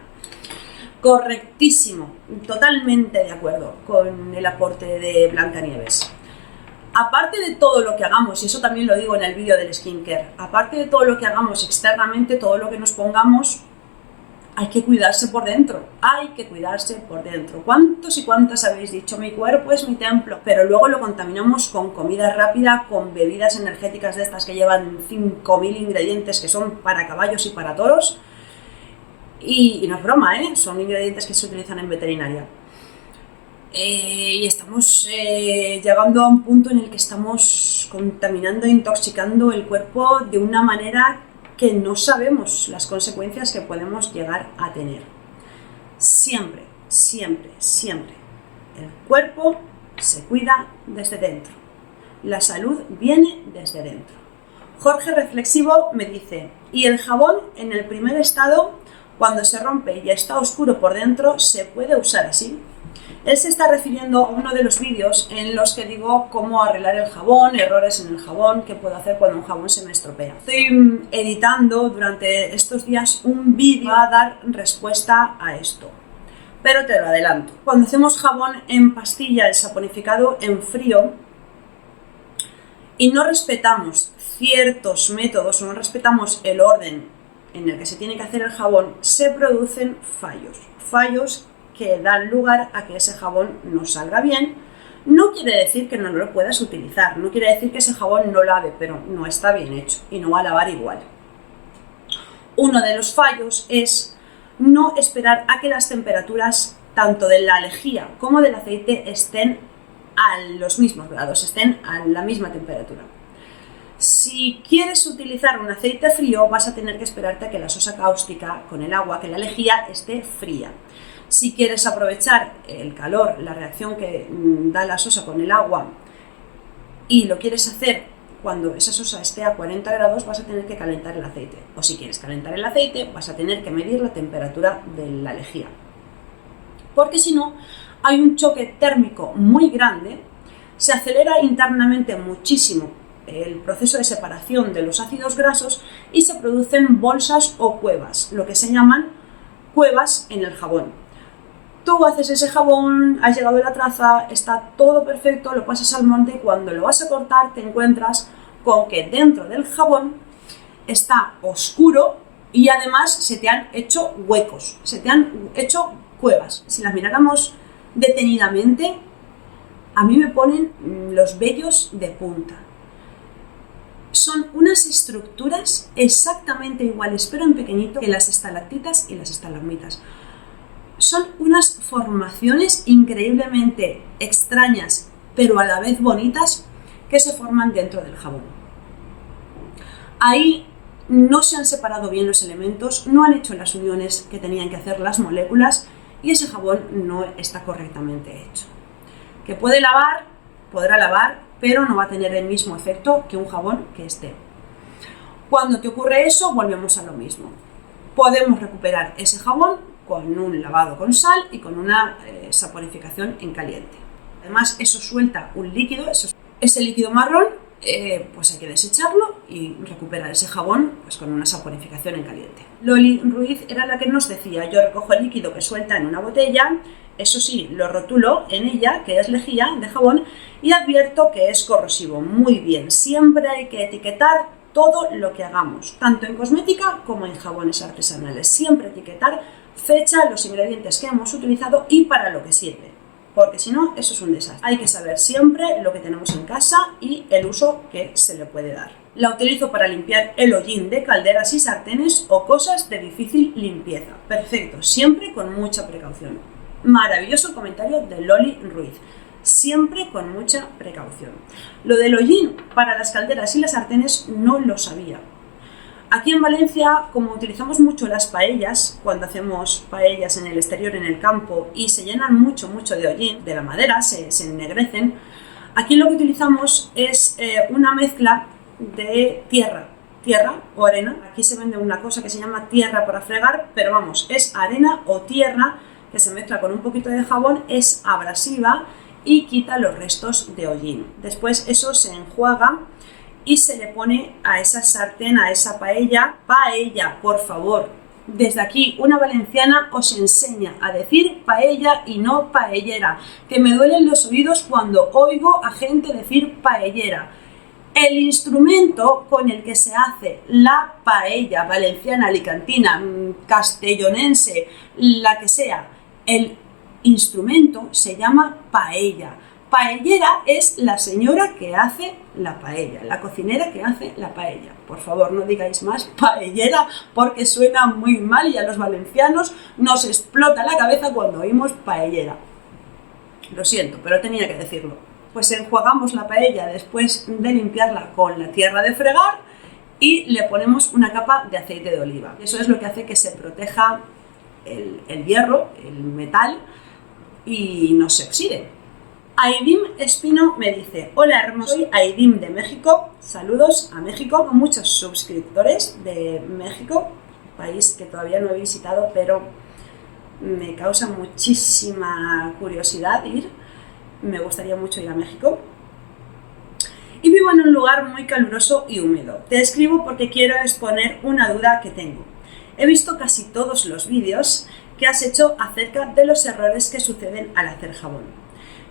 Correctísimo, totalmente de acuerdo con el aporte de Blancanieves. Aparte de todo lo que hagamos, y eso también lo digo en el vídeo del skincare, aparte de todo lo que hagamos externamente, todo lo que nos pongamos, hay que cuidarse por dentro, hay que cuidarse por dentro. ¿Cuántos y cuántas habéis dicho: mi cuerpo es mi templo? Pero luego lo contaminamos con comida rápida, con bebidas energéticas de estas que llevan 5.000 ingredientes que son para caballos y para toros. Y no es broma, ¿eh? Son ingredientes que se utilizan en veterinaria. Y estamos llegando a un punto en el que estamos contaminando e intoxicando el cuerpo de una manera que no sabemos las consecuencias que podemos llegar a tener. Siempre, siempre, siempre, el cuerpo se cuida desde dentro. La salud viene desde dentro. Jorge Reflexivo me dice: y el jabón en el primer estado, cuando se rompe y está oscuro por dentro, ¿se puede usar así? Él se está refiriendo a uno de los vídeos en los que digo cómo arreglar el jabón, errores en el jabón, qué puedo hacer cuando un jabón se me estropea. Estoy editando durante estos días un vídeo para dar respuesta a esto, pero te lo adelanto. Cuando hacemos jabón en pastilla, el saponificado en frío, y no respetamos ciertos métodos o no respetamos el orden en el que se tiene que hacer el jabón, se producen fallos que dan lugar a que ese jabón no salga bien. No quiere decir que no lo puedas utilizar, no quiere decir que ese jabón no lave, pero no está bien hecho y no va a lavar igual. Uno de los fallos es no esperar a que las temperaturas tanto de la lejía como del aceite estén a los mismos grados, estén a la misma temperatura. Si quieres utilizar un aceite frío, vas a tener que esperarte a que la sosa cáustica con el agua, que la lejía, esté fría. Si quieres aprovechar el calor, la reacción que da la sosa con el agua, y lo quieres hacer cuando esa sosa esté a 40 grados vas a tener que calentar el aceite. O si quieres calentar el aceite vas a tener que medir la temperatura de la lejía. Porque si no, hay un choque térmico muy grande, se acelera internamente muchísimo el proceso de separación de los ácidos grasos y se producen bolsas o cuevas, lo que se llaman cuevas en el jabón. Tú haces ese jabón, has llegado a la traza, está todo perfecto, lo pasas al molde y cuando lo vas a cortar te encuentras con que dentro del jabón está oscuro y además se te han hecho huecos, se te han hecho cuevas. Si las miráramos detenidamente, a mí me ponen los vellos de punta. Son unas estructuras exactamente iguales, pero en pequeñito, que las estalactitas y las estalagmitas. Son unas formaciones increíblemente extrañas, pero a la vez bonitas, que se forman dentro del jabón. Ahí no se han separado bien los elementos, no han hecho las uniones que tenían que hacer las moléculas y ese jabón no está correctamente hecho. Que puede lavar, podrá lavar, pero no va a tener el mismo efecto que un jabón que esté. Cuando te ocurre eso, volvemos a lo mismo. Podemos recuperar ese jabón con un lavado con sal y con una saponificación en caliente. Además, eso suelta un líquido, ese líquido marrón, pues hay que desecharlo y recuperar ese jabón pues con una saponificación en caliente. Loli Ruiz era la que nos decía: yo recojo el líquido que suelta en una botella, eso sí, lo rotulo en ella, que es lejía de jabón, y advierto que es corrosivo. Muy bien, siempre hay que etiquetar todo lo que hagamos, tanto en cosmética como en jabones artesanales. Siempre etiquetar fecha, los ingredientes que hemos utilizado y para lo que sirve, porque si no, eso es un desastre. Hay que saber siempre lo que tenemos en casa y el uso que se le puede dar. La utilizo para limpiar el hollín de calderas y sartenes o cosas de difícil limpieza. Perfecto, siempre con mucha precaución. Maravilloso comentario de Loli Ruiz. Siempre con mucha precaución. Lo del hollín para las calderas y las sartenes no lo sabía. Aquí en Valencia, como utilizamos mucho las paellas, cuando hacemos paellas en el exterior, en el campo, y se llenan mucho de hollín, de la madera, se ennegrecen, aquí lo que utilizamos es una mezcla de tierra o arena. Aquí se vende una cosa que se llama tierra para fregar, pero vamos, es arena o tierra que se mezcla con un poquito de jabón, es abrasiva y quita los restos de hollín. Después eso se enjuaga y se le pone a esa sartén, a esa paella, por favor. Desde aquí, una valenciana os enseña a decir paella y no paellera, que me duelen los oídos cuando oigo a gente decir paellera. El instrumento con el que se hace la paella valenciana, alicantina, castellonense, la que sea, el instrumento se llama paella. Paellera es la señora que hace la paella, la cocinera que hace la paella. Por favor, no digáis más paellera porque suena muy mal y a los valencianos nos explota la cabeza cuando oímos paellera. Lo siento, pero tenía que decirlo. Pues enjuagamos la paella después de limpiarla con la tierra de fregar y le ponemos una capa de aceite de oliva. Eso es lo que hace que se proteja el hierro, el metal, y no se oxide. Aidim Espino me dice: hola hermoso, soy Aidim de México, saludos a México, con muchos suscriptores de México, país que todavía no he visitado, pero me causa muchísima curiosidad ir, me gustaría mucho ir a México. Y vivo en un lugar muy caluroso y húmedo. Te escribo porque quiero exponer una duda que tengo. He visto casi todos los vídeos que has hecho acerca de los errores que suceden al hacer jabón.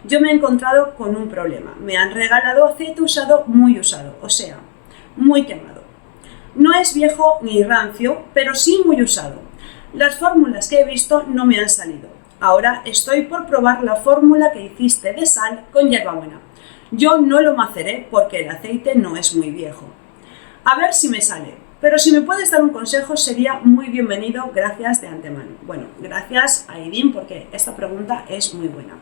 Yo me he encontrado con un problema. Me han regalado aceite usado, o sea, muy quemado. No es viejo ni rancio, pero sí muy usado. Las fórmulas que he visto no me han salido. Ahora estoy por probar la fórmula que hiciste de sal con hierbabuena. Yo no lo maceré porque el aceite no es muy viejo. A ver si me sale. Pero si me puedes dar un consejo sería muy bienvenido, gracias de antemano. Bueno, gracias a Aidim porque esta pregunta es muy buena.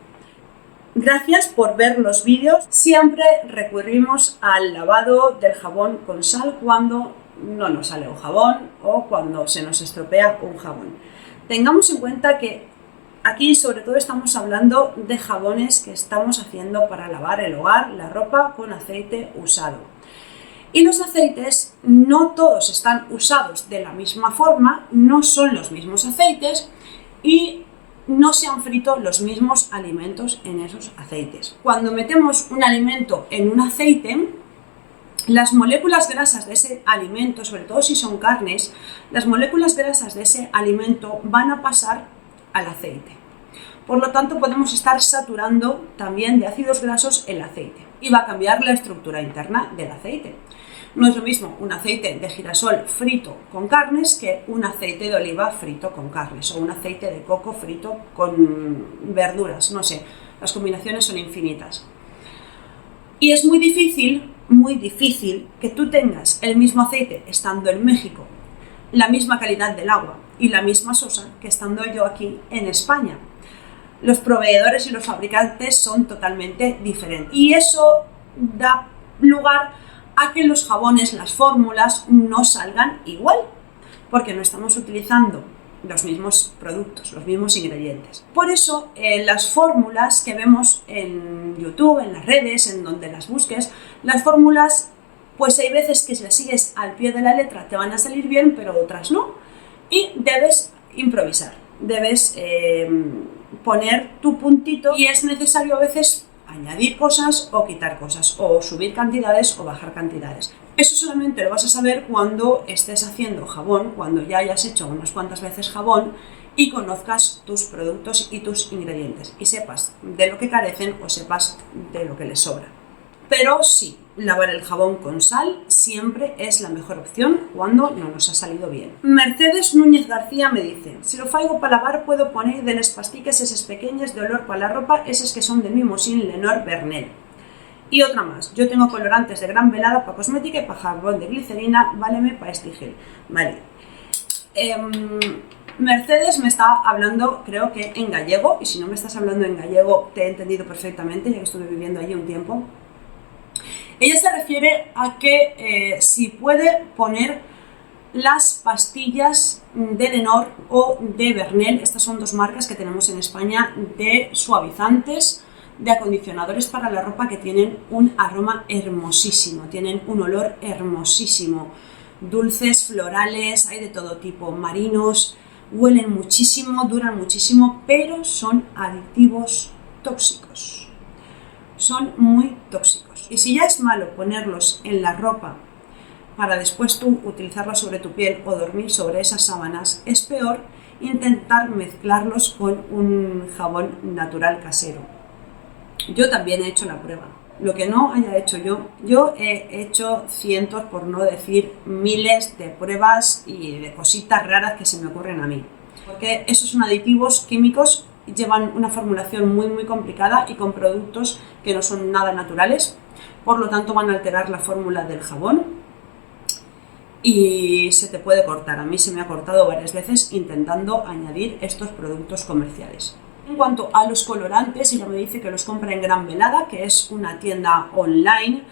Gracias por ver los vídeos. Siempre recurrimos al lavado del jabón con sal cuando no nos sale un jabón o cuando se nos estropea un jabón. Tengamos en cuenta que aquí sobre todo estamos hablando de jabones que estamos haciendo para lavar el hogar, la ropa con aceite usado. Y los aceites no todos están usados de la misma forma, no son los mismos aceites y no se han frito los mismos alimentos en esos aceites. Cuando metemos un alimento en un aceite, las moléculas grasas de ese alimento, sobre todo si son carnes, las moléculas grasas de ese alimento van a pasar al aceite. Por lo tanto, podemos estar saturando también de ácidos grasos el aceite y va a cambiar la estructura interna del aceite. No es lo mismo un aceite de girasol frito con carnes que un aceite de oliva frito con carnes o un aceite de coco frito con verduras, no sé, las combinaciones son infinitas. Y es muy difícil que tú tengas el mismo aceite estando en México, la misma calidad del agua y la misma sosa que estando yo aquí en España. Los proveedores y los fabricantes son totalmente diferentes y eso da lugar a que los jabones, las fórmulas no salgan igual, porque no estamos utilizando los mismos productos, los mismos ingredientes. Por eso las fórmulas que vemos en YouTube, en las redes, en donde las busques, las fórmulas, pues hay veces que si las sigues al pie de la letra te van a salir bien, pero otras no. Y debes improvisar, debes poner tu puntito y es necesario a veces añadir cosas o quitar cosas, o subir cantidades o bajar cantidades. Eso solamente lo vas a saber cuando estés haciendo jabón, cuando ya hayas hecho unas cuantas veces jabón y conozcas tus productos y tus ingredientes y sepas de lo que carecen o sepas de lo que les sobra. Pero sí, lavar el jabón con sal siempre es la mejor opción cuando no nos ha salido bien. Mercedes Núñez García me dice: si lo faigo para lavar puedo poner de les pasticas eses pequeñas de olor para la ropa, eses que son de Mimosín Lenor Bernel. Y otra más, yo tengo colorantes de gran velada para cosmética y para jabón de glicerina, váleme para este gel. Vale. Mercedes me está hablando, creo que en gallego, y si no me estás hablando en gallego te he entendido perfectamente, ya que estuve viviendo allí un tiempo. Ella se refiere a que si puede poner las pastillas de Lenor o de Bernel, estas son dos marcas que tenemos en España de suavizantes, de acondicionadores para la ropa que tienen un aroma hermosísimo, tienen un olor hermosísimo, dulces, florales, hay de todo tipo, marinos, huelen muchísimo, duran muchísimo, pero son aditivos tóxicos. Son muy tóxicos. Y si ya es malo ponerlos en la ropa para después tú utilizarla sobre tu piel o dormir sobre esas sábanas, es peor intentar mezclarlos con un jabón natural casero. Yo también he hecho la prueba. Lo que no haya hecho yo he hecho cientos, por no decir miles de pruebas y de cositas raras que se me ocurren a mí. Porque esos son aditivos químicos, llevan una formulación muy complicada y con productos que no son nada naturales, por lo tanto van a alterar la fórmula del jabón y se te puede cortar. A mí se me ha cortado varias veces intentando añadir estos productos comerciales. En cuanto a los colorantes, ella me dice que los compra en Gran Velada, que es una tienda online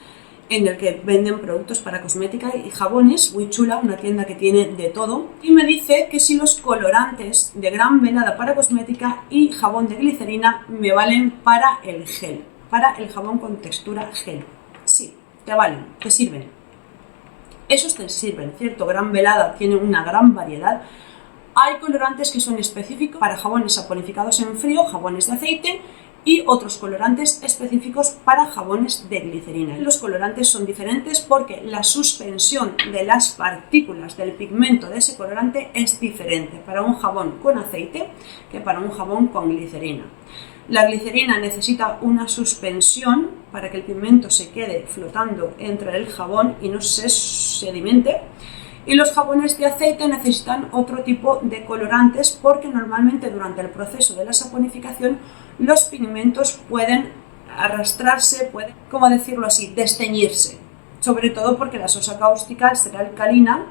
en el que venden productos para cosmética y jabones, muy chula, una tienda que tiene de todo. Y me dice que si los colorantes de Gran Velada para cosmética y jabón de glicerina me valen para el gel, para el jabón con textura gel. Sí, te valen, te sirven. Esos te sirven, ¿cierto? Gran Velada tiene una gran variedad. Hay colorantes que son específicos para jabones saponificados en frío, jabones de aceite, y otros colorantes específicos para jabones de glicerina. Los colorantes son diferentes porque la suspensión de las partículas del pigmento de ese colorante es diferente para un jabón con aceite que para un jabón con glicerina. La glicerina necesita una suspensión para que el pigmento se quede flotando entre el jabón y no se sedimente. Y los jabones de aceite necesitan otro tipo de colorantes porque normalmente durante el proceso de la saponificación los pigmentos pueden arrastrarse, pueden, ¿cómo decirlo así?, desteñirse. Sobre todo porque la sosa cáustica, al ser alcalina,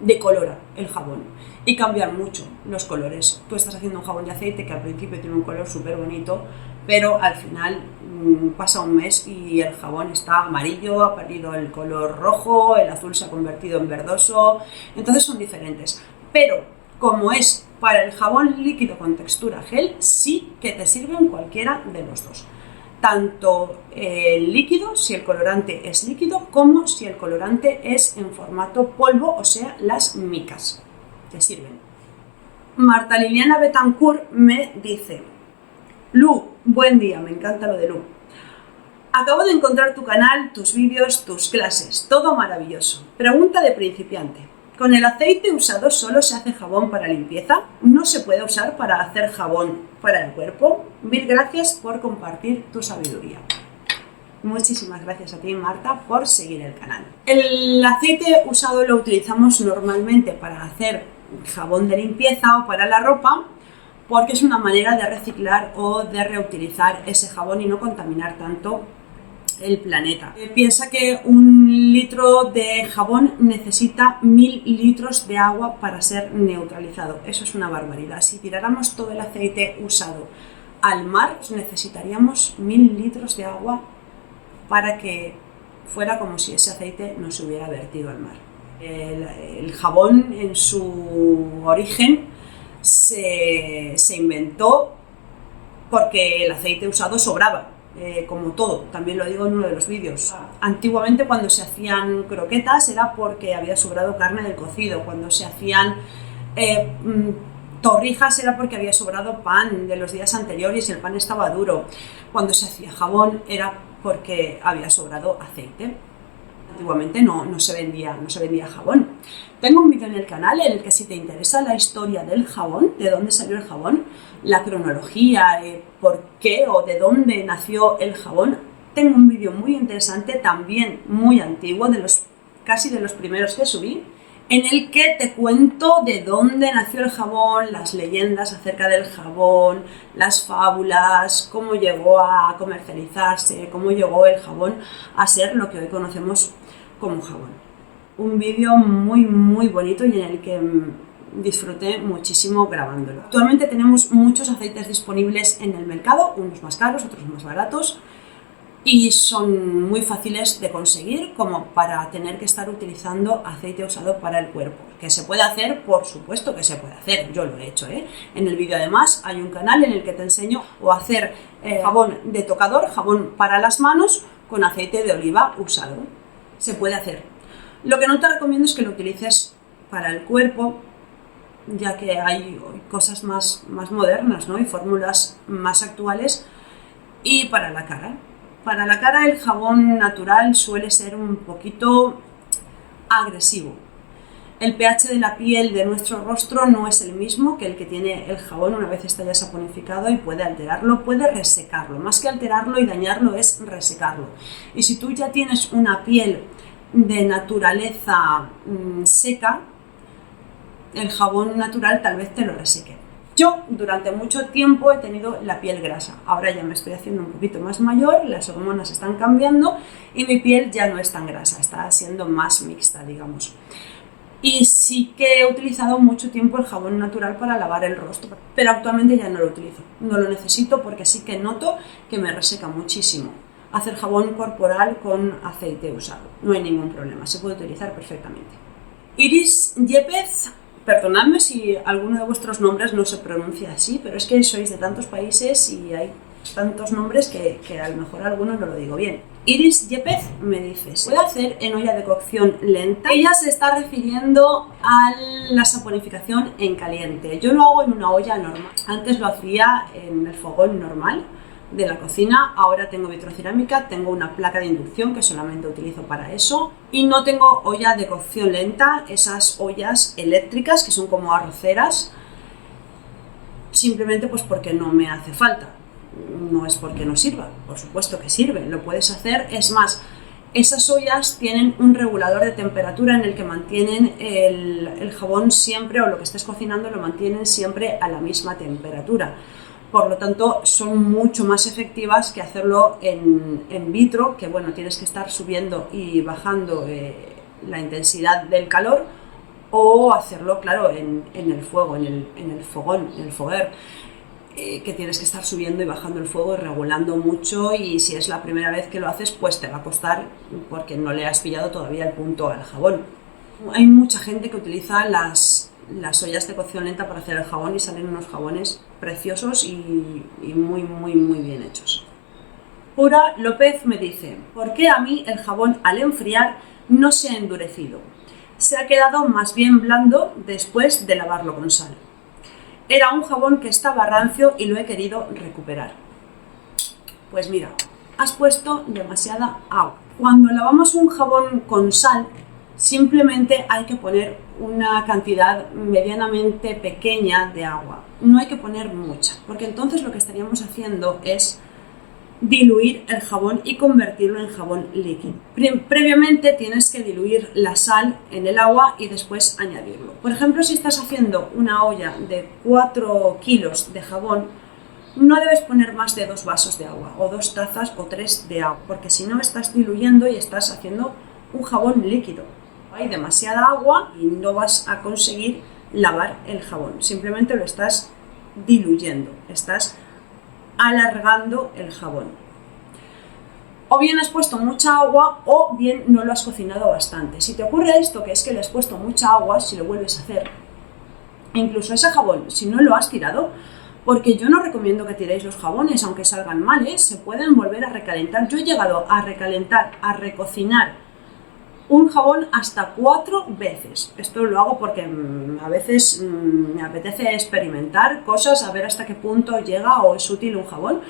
decolora el jabón y cambian mucho los colores. Tú estás haciendo un jabón de aceite que al principio tiene un color súper bonito, pero al final pasa un mes y el jabón está amarillo, ha perdido el color rojo, el azul se ha convertido en verdoso, entonces son diferentes. Pero como es para el jabón líquido con textura gel, sí que te sirven cualquiera de los dos. tanto el líquido, si el colorante es líquido, como si el colorante es en formato polvo, o sea, las micas. Te sirven. Marta Liliana Betancourt me dice: Lu, buen día, me encanta lo de Lu. Acabo de encontrar tu canal, tus vídeos, tus clases, todo maravilloso. Pregunta de principiante. ¿Con el aceite usado solo se hace jabón para limpieza? ¿No se puede usar para hacer jabón para el cuerpo? Mil gracias por compartir tu sabiduría. Muchísimas gracias a ti, Marta, por seguir el canal. El aceite usado lo utilizamos normalmente para hacer jabón de limpieza o para la ropa, porque es una manera de reciclar o de reutilizar ese jabón y no contaminar tanto el planeta. Piensa que un litro de jabón necesita 1000 litros de agua para ser neutralizado. Eso es una barbaridad. Si tiráramos todo el aceite usado al mar, necesitaríamos 1000 litros de agua para que fuera como si ese aceite no se hubiera vertido al mar. El jabón en su origen se inventó porque el aceite usado sobraba. Como todo, también lo digo en uno de los vídeos. Antiguamente, cuando se hacían croquetas era porque había sobrado carne del cocido, cuando se hacían torrijas era porque había sobrado pan de los días anteriores y el pan estaba duro, cuando se hacía jabón era porque había sobrado aceite. Antiguamente no se vendía jabón. Tengo un vídeo en el canal en el que, si te interesa la historia del jabón, de dónde salió el jabón, la cronología, por qué o de dónde nació el jabón, tengo un vídeo muy interesante, también muy antiguo, casi de los primeros que subí, en el que te cuento de dónde nació el jabón, las leyendas acerca del jabón, las fábulas, cómo llegó a comercializarse, cómo llegó el jabón a ser lo que hoy conocemos como jabón. Un vídeo muy bonito y en el que disfruté muchísimo grabándolo. Actualmente tenemos muchos aceites disponibles en el mercado, unos más caros, otros más baratos, y son muy fáciles de conseguir como para tener que estar utilizando aceite usado para el cuerpo. ¿Que se puede hacer? Por supuesto que se puede hacer, yo lo he hecho, ¿eh? En el vídeo además hay un canal en el que te enseño a hacer jabón de tocador, jabón para las manos con aceite de oliva usado. Se puede hacer. Lo que no te recomiendo es que lo utilices para el cuerpo, ya que hay cosas más modernas, ¿no? Y fórmulas más actuales. Y para la cara. Para la cara el jabón natural suele ser un poquito agresivo. El pH de la piel de nuestro rostro no es el mismo que el que tiene el jabón una vez está ya saponificado y puede alterarlo, puede resecarlo. Más que alterarlo y dañarlo es resecarlo. Y si tú ya tienes una piel de naturaleza seca, el jabón natural tal vez te lo reseque. Yo durante mucho tiempo he tenido la piel grasa, ahora ya me estoy haciendo un poquito más mayor, las hormonas están cambiando y mi piel ya no es tan grasa, está siendo más mixta, digamos. Y sí que he utilizado mucho tiempo el jabón natural para lavar el rostro, pero actualmente ya no lo utilizo, no lo necesito porque sí que noto que me reseca muchísimo. Hacer jabón corporal con aceite usado, no hay ningún problema, se puede utilizar perfectamente. Iris Yepez, perdonadme si alguno de vuestros nombres no se pronuncia así, pero es que sois de tantos países y hay tantos nombres que a lo mejor alguno no lo digo bien. Iris Yepez me dice: ¿puede hacer en olla de cocción lenta? Ella se está refiriendo a la saponificación en caliente. Yo lo hago en una olla normal. Antes lo hacía en el fogón normal de la cocina, ahora tengo vitrocerámica, tengo una placa de inducción que solamente utilizo para eso y no tengo olla de cocción lenta, esas ollas eléctricas que son como arroceras, simplemente pues porque no me hace falta, no es porque no sirva, por supuesto que sirve, lo puedes hacer, es más, esas ollas tienen un regulador de temperatura en el que mantienen el jabón siempre, o lo que estés cocinando lo mantienen siempre a la misma temperatura. Por lo tanto, son mucho más efectivas que hacerlo en vitro, que bueno, tienes que estar subiendo y bajando la intensidad del calor, o hacerlo, claro, en el fuego, en el fogón, en el foguer, que tienes que estar subiendo y bajando el fuego y regulando mucho, y si es la primera vez que lo haces, pues te va a costar porque no le has pillado todavía el punto al jabón. Hay mucha gente que utiliza las ollas de cocción lenta para hacer el jabón y salen unos jabones preciosos y muy bien hechos. Pura López me dice, ¿por qué a mí el jabón al enfriar no se ha endurecido? Se ha quedado más bien blando después de lavarlo con sal. Era un jabón que estaba rancio y lo he querido recuperar. Pues mira, has puesto demasiada agua. Cuando lavamos un jabón con sal, simplemente hay que poner una cantidad medianamente pequeña de agua. No hay que poner mucha, porque entonces lo que estaríamos haciendo es diluir el jabón y convertirlo en jabón líquido. Previamente tienes que diluir la sal en el agua y después añadirlo. Por ejemplo, si estás haciendo una olla de 4 kilos de jabón, no debes poner más de 2 vasos de agua, o 2 tazas o 3 de agua, porque si no estás diluyendo y estás haciendo un jabón líquido. Hay demasiada agua y no vas a conseguir lavar el jabón, simplemente lo estás diluyendo, estás alargando el jabón. O bien has puesto mucha agua o bien no lo has cocinado bastante. Si te ocurre esto, que es que le has puesto mucha agua, si lo vuelves a hacer, incluso ese jabón, si no lo has tirado, porque yo no recomiendo que tiréis los jabones, aunque salgan mal, se pueden volver a recalentar. Yo he llegado a recalentar, a recocinar un jabón hasta 4 veces. Esto lo hago porque a veces me apetece experimentar cosas, a ver hasta qué punto llega o es útil un jabón.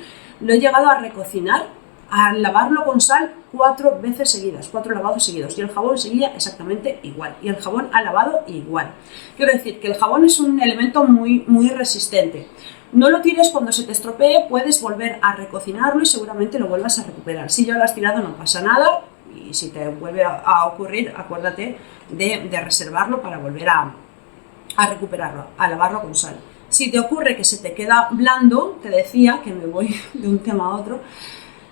Lo he llegado a recocinar, a lavarlo con sal 4 veces seguidas, 4 lavados seguidos, y el jabón seguía exactamente igual, y el jabón ha lavado igual. Quiero decir que el jabón es un elemento muy resistente. No lo tires cuando se te estropee, puedes volver a recocinarlo y seguramente lo vuelvas a recuperar. Si ya lo has tirado no pasa nada, y si te vuelve a ocurrir, acuérdate de reservarlo para volver a recuperarlo, a lavarlo con sal. Si te ocurre que se te queda blando, te decía que me voy de un tema a otro,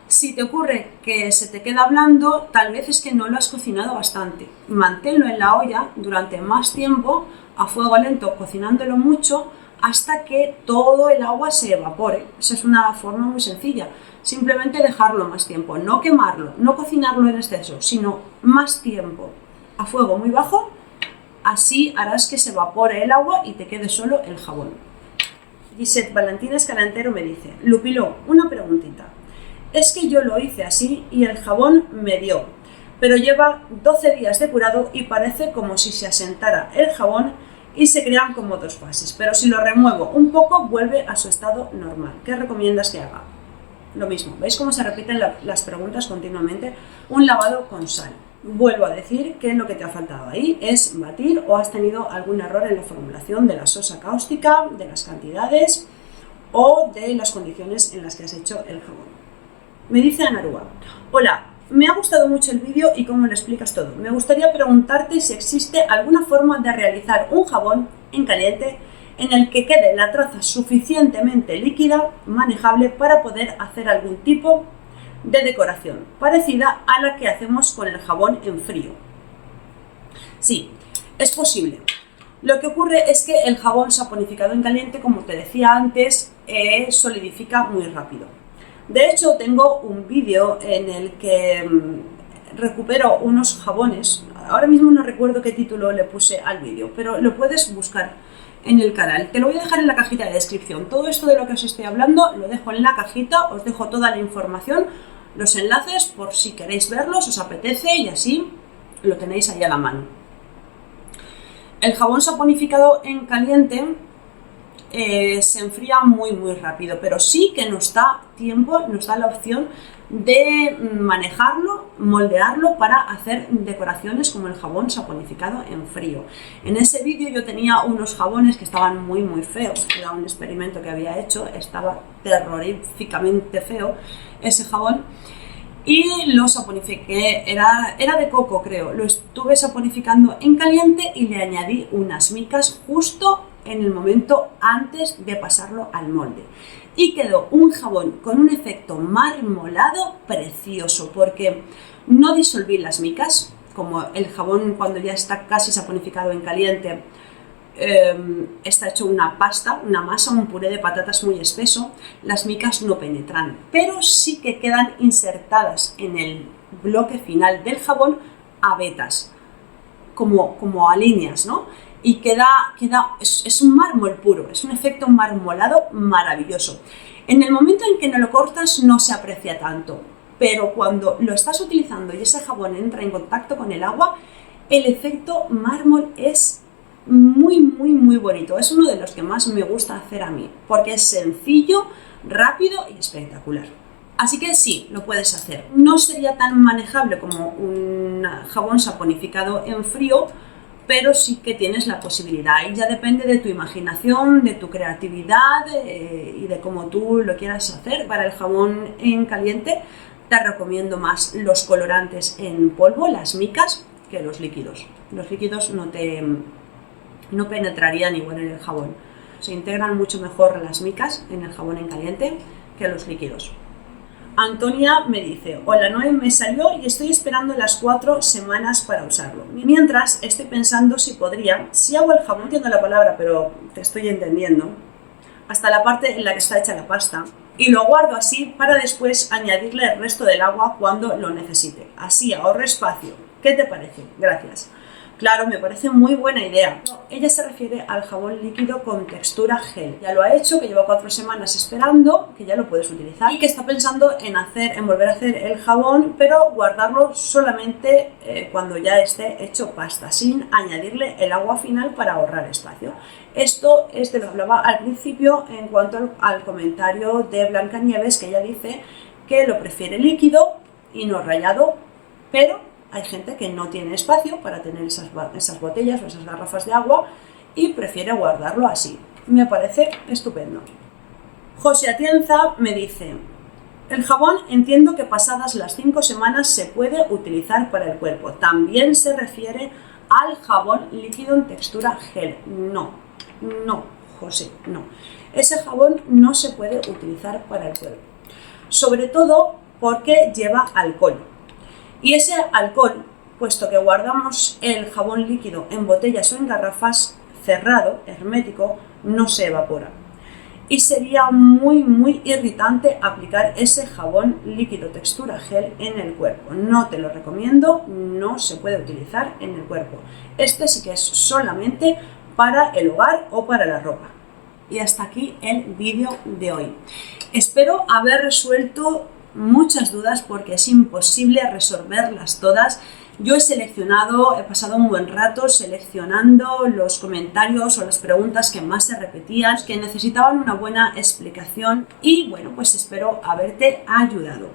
si te ocurre que se te queda blando, tal vez es que no lo has cocinado bastante. Manténlo en la olla durante más tiempo, a fuego lento, cocinándolo mucho, hasta que todo el agua se evapore. Esa es una forma muy sencilla. Simplemente dejarlo más tiempo, no quemarlo, no cocinarlo en exceso, sino más tiempo a fuego muy bajo. Así harás que se evapore el agua y te quede solo el jabón. Gisette Valentina Escalantero me dice, Lupiló, una preguntita. Es que yo lo hice así y el jabón me dio, pero lleva 12 días depurado y parece como si se asentara el jabón y se crean como 2 fases, pero si lo remuevo un poco vuelve a su estado normal. ¿Qué recomiendas que haga? Lo mismo, ¿veis cómo se repiten las preguntas continuamente? Un lavado con sal. Vuelvo a decir que lo que te ha faltado ahí es batir o has tenido algún error en la formulación de la sosa cáustica, de las cantidades o de las condiciones en las que has hecho el jabón. Me dice Anarúa, hola, me ha gustado mucho el vídeo y cómo lo explicas todo. Me gustaría preguntarte si existe alguna forma de realizar un jabón en caliente en el que quede la traza suficientemente líquida, manejable, para poder hacer algún tipo de decoración parecida a la que hacemos con el jabón en frío. Sí, es posible. Lo que ocurre es que el jabón saponificado en caliente, como te decía antes, solidifica muy rápido. De hecho, tengo un vídeo en el que recupero unos jabones. Ahora mismo no recuerdo qué título le puse al vídeo, pero lo puedes buscar en el canal. Te lo voy a dejar en la cajita de descripción. Todo esto de lo que os estoy hablando lo dejo en la cajita, os dejo toda la información, los enlaces por si queréis verlos, os apetece y así lo tenéis ahí a la mano. El jabón saponificado en caliente se enfría muy rápido, pero sí que nos da tiempo, nos da la opción de manejarlo, moldearlo para hacer decoraciones como el jabón saponificado en frío. En ese vídeo yo tenía unos jabones que estaban muy feos, era un experimento que había hecho, estaba terroríficamente feo ese jabón y lo saponifiqué, era de coco creo, lo estuve saponificando en caliente y le añadí unas micas justo en el momento antes de pasarlo al molde. Y quedó un jabón con un efecto marmolado precioso, porque no disolví las micas, como el jabón cuando ya está casi saponificado en caliente, está hecho una pasta, una masa, un puré de patatas muy espeso, las micas no penetran, pero sí que quedan insertadas en el bloque final del jabón a vetas, como a líneas, ¿no? y es un mármol puro, es un efecto marmolado maravilloso. En el momento en que no lo cortas no se aprecia tanto, pero cuando lo estás utilizando y ese jabón entra en contacto con el agua, el efecto mármol es muy, muy, muy bonito. Es uno de los que más me gusta hacer a mí, porque es sencillo, rápido y espectacular. Así que sí, lo puedes hacer. No sería tan manejable como un jabón saponificado en frío, pero sí que tienes la posibilidad. Y ya depende de tu imaginación, de tu creatividad y de cómo tú lo quieras hacer. Para el jabón en caliente te recomiendo más los colorantes en polvo, las micas, que los líquidos. Los líquidos no penetrarían igual en el jabón. Se integran mucho mejor las micas en el jabón en caliente que los líquidos. Antonia me dice: hola Noé, me salió y estoy esperando las 4 semanas para usarlo. Mientras estoy pensando si hago el jabón, entiendo la palabra, pero te estoy entendiendo, hasta la parte en la que está hecha la pasta, y lo guardo así para después añadirle el resto del agua cuando lo necesite. Así ahorro espacio. ¿Qué te parece? Gracias. Claro, me parece muy buena idea. Ella se refiere al jabón líquido con textura gel. Ya lo ha hecho, que lleva 4 semanas esperando, que ya lo puedes utilizar y que está pensando en volver a hacer el jabón, pero guardarlo solamente cuando ya esté hecho pasta, sin añadirle el agua final para ahorrar espacio. Esto es de lo que hablaba al principio en cuanto al comentario de Blancanieves, que ella dice que lo prefiere líquido y no rallado, pero hay gente que no tiene espacio para tener esas botellas o esas garrafas de agua y prefiere guardarlo así. Me parece estupendo. José Atienza me dice: el jabón entiendo que pasadas las 5 semanas se puede utilizar para el cuerpo. ¿También se refiere al jabón líquido en textura gel? No, José, no. Ese jabón no se puede utilizar para el cuerpo. Sobre todo porque lleva alcohol. Y ese alcohol, puesto que guardamos el jabón líquido en botellas o en garrafas, cerrado, hermético, no se evapora. Y sería muy, muy irritante aplicar ese jabón líquido textura gel en el cuerpo. No te lo recomiendo, no se puede utilizar en el cuerpo. Este sí que es solamente para el hogar o para la ropa. Y hasta aquí el vídeo de hoy. Espero haber resuelto muchas dudas porque es imposible resolverlas todas. Yo he pasado un buen rato seleccionando los comentarios o las preguntas que más se repetían, que necesitaban una buena explicación y bueno, pues espero haberte ayudado.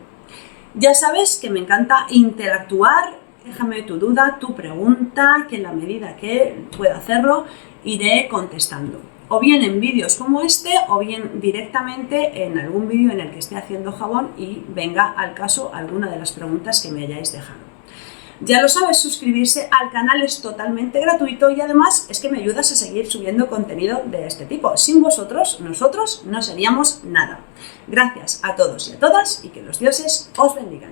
Ya sabes que me encanta interactuar, déjame tu duda, tu pregunta, que en la medida que pueda hacerlo iré contestando. O bien en vídeos como este, o bien directamente en algún vídeo en el que esté haciendo jabón y venga al caso alguna de las preguntas que me hayáis dejado. Ya lo sabes, suscribirse al canal es totalmente gratuito y además es que me ayudas a seguir subiendo contenido de este tipo. Sin vosotros, nosotros no seríamos nada. Gracias a todos y a todas y que los dioses os bendigan.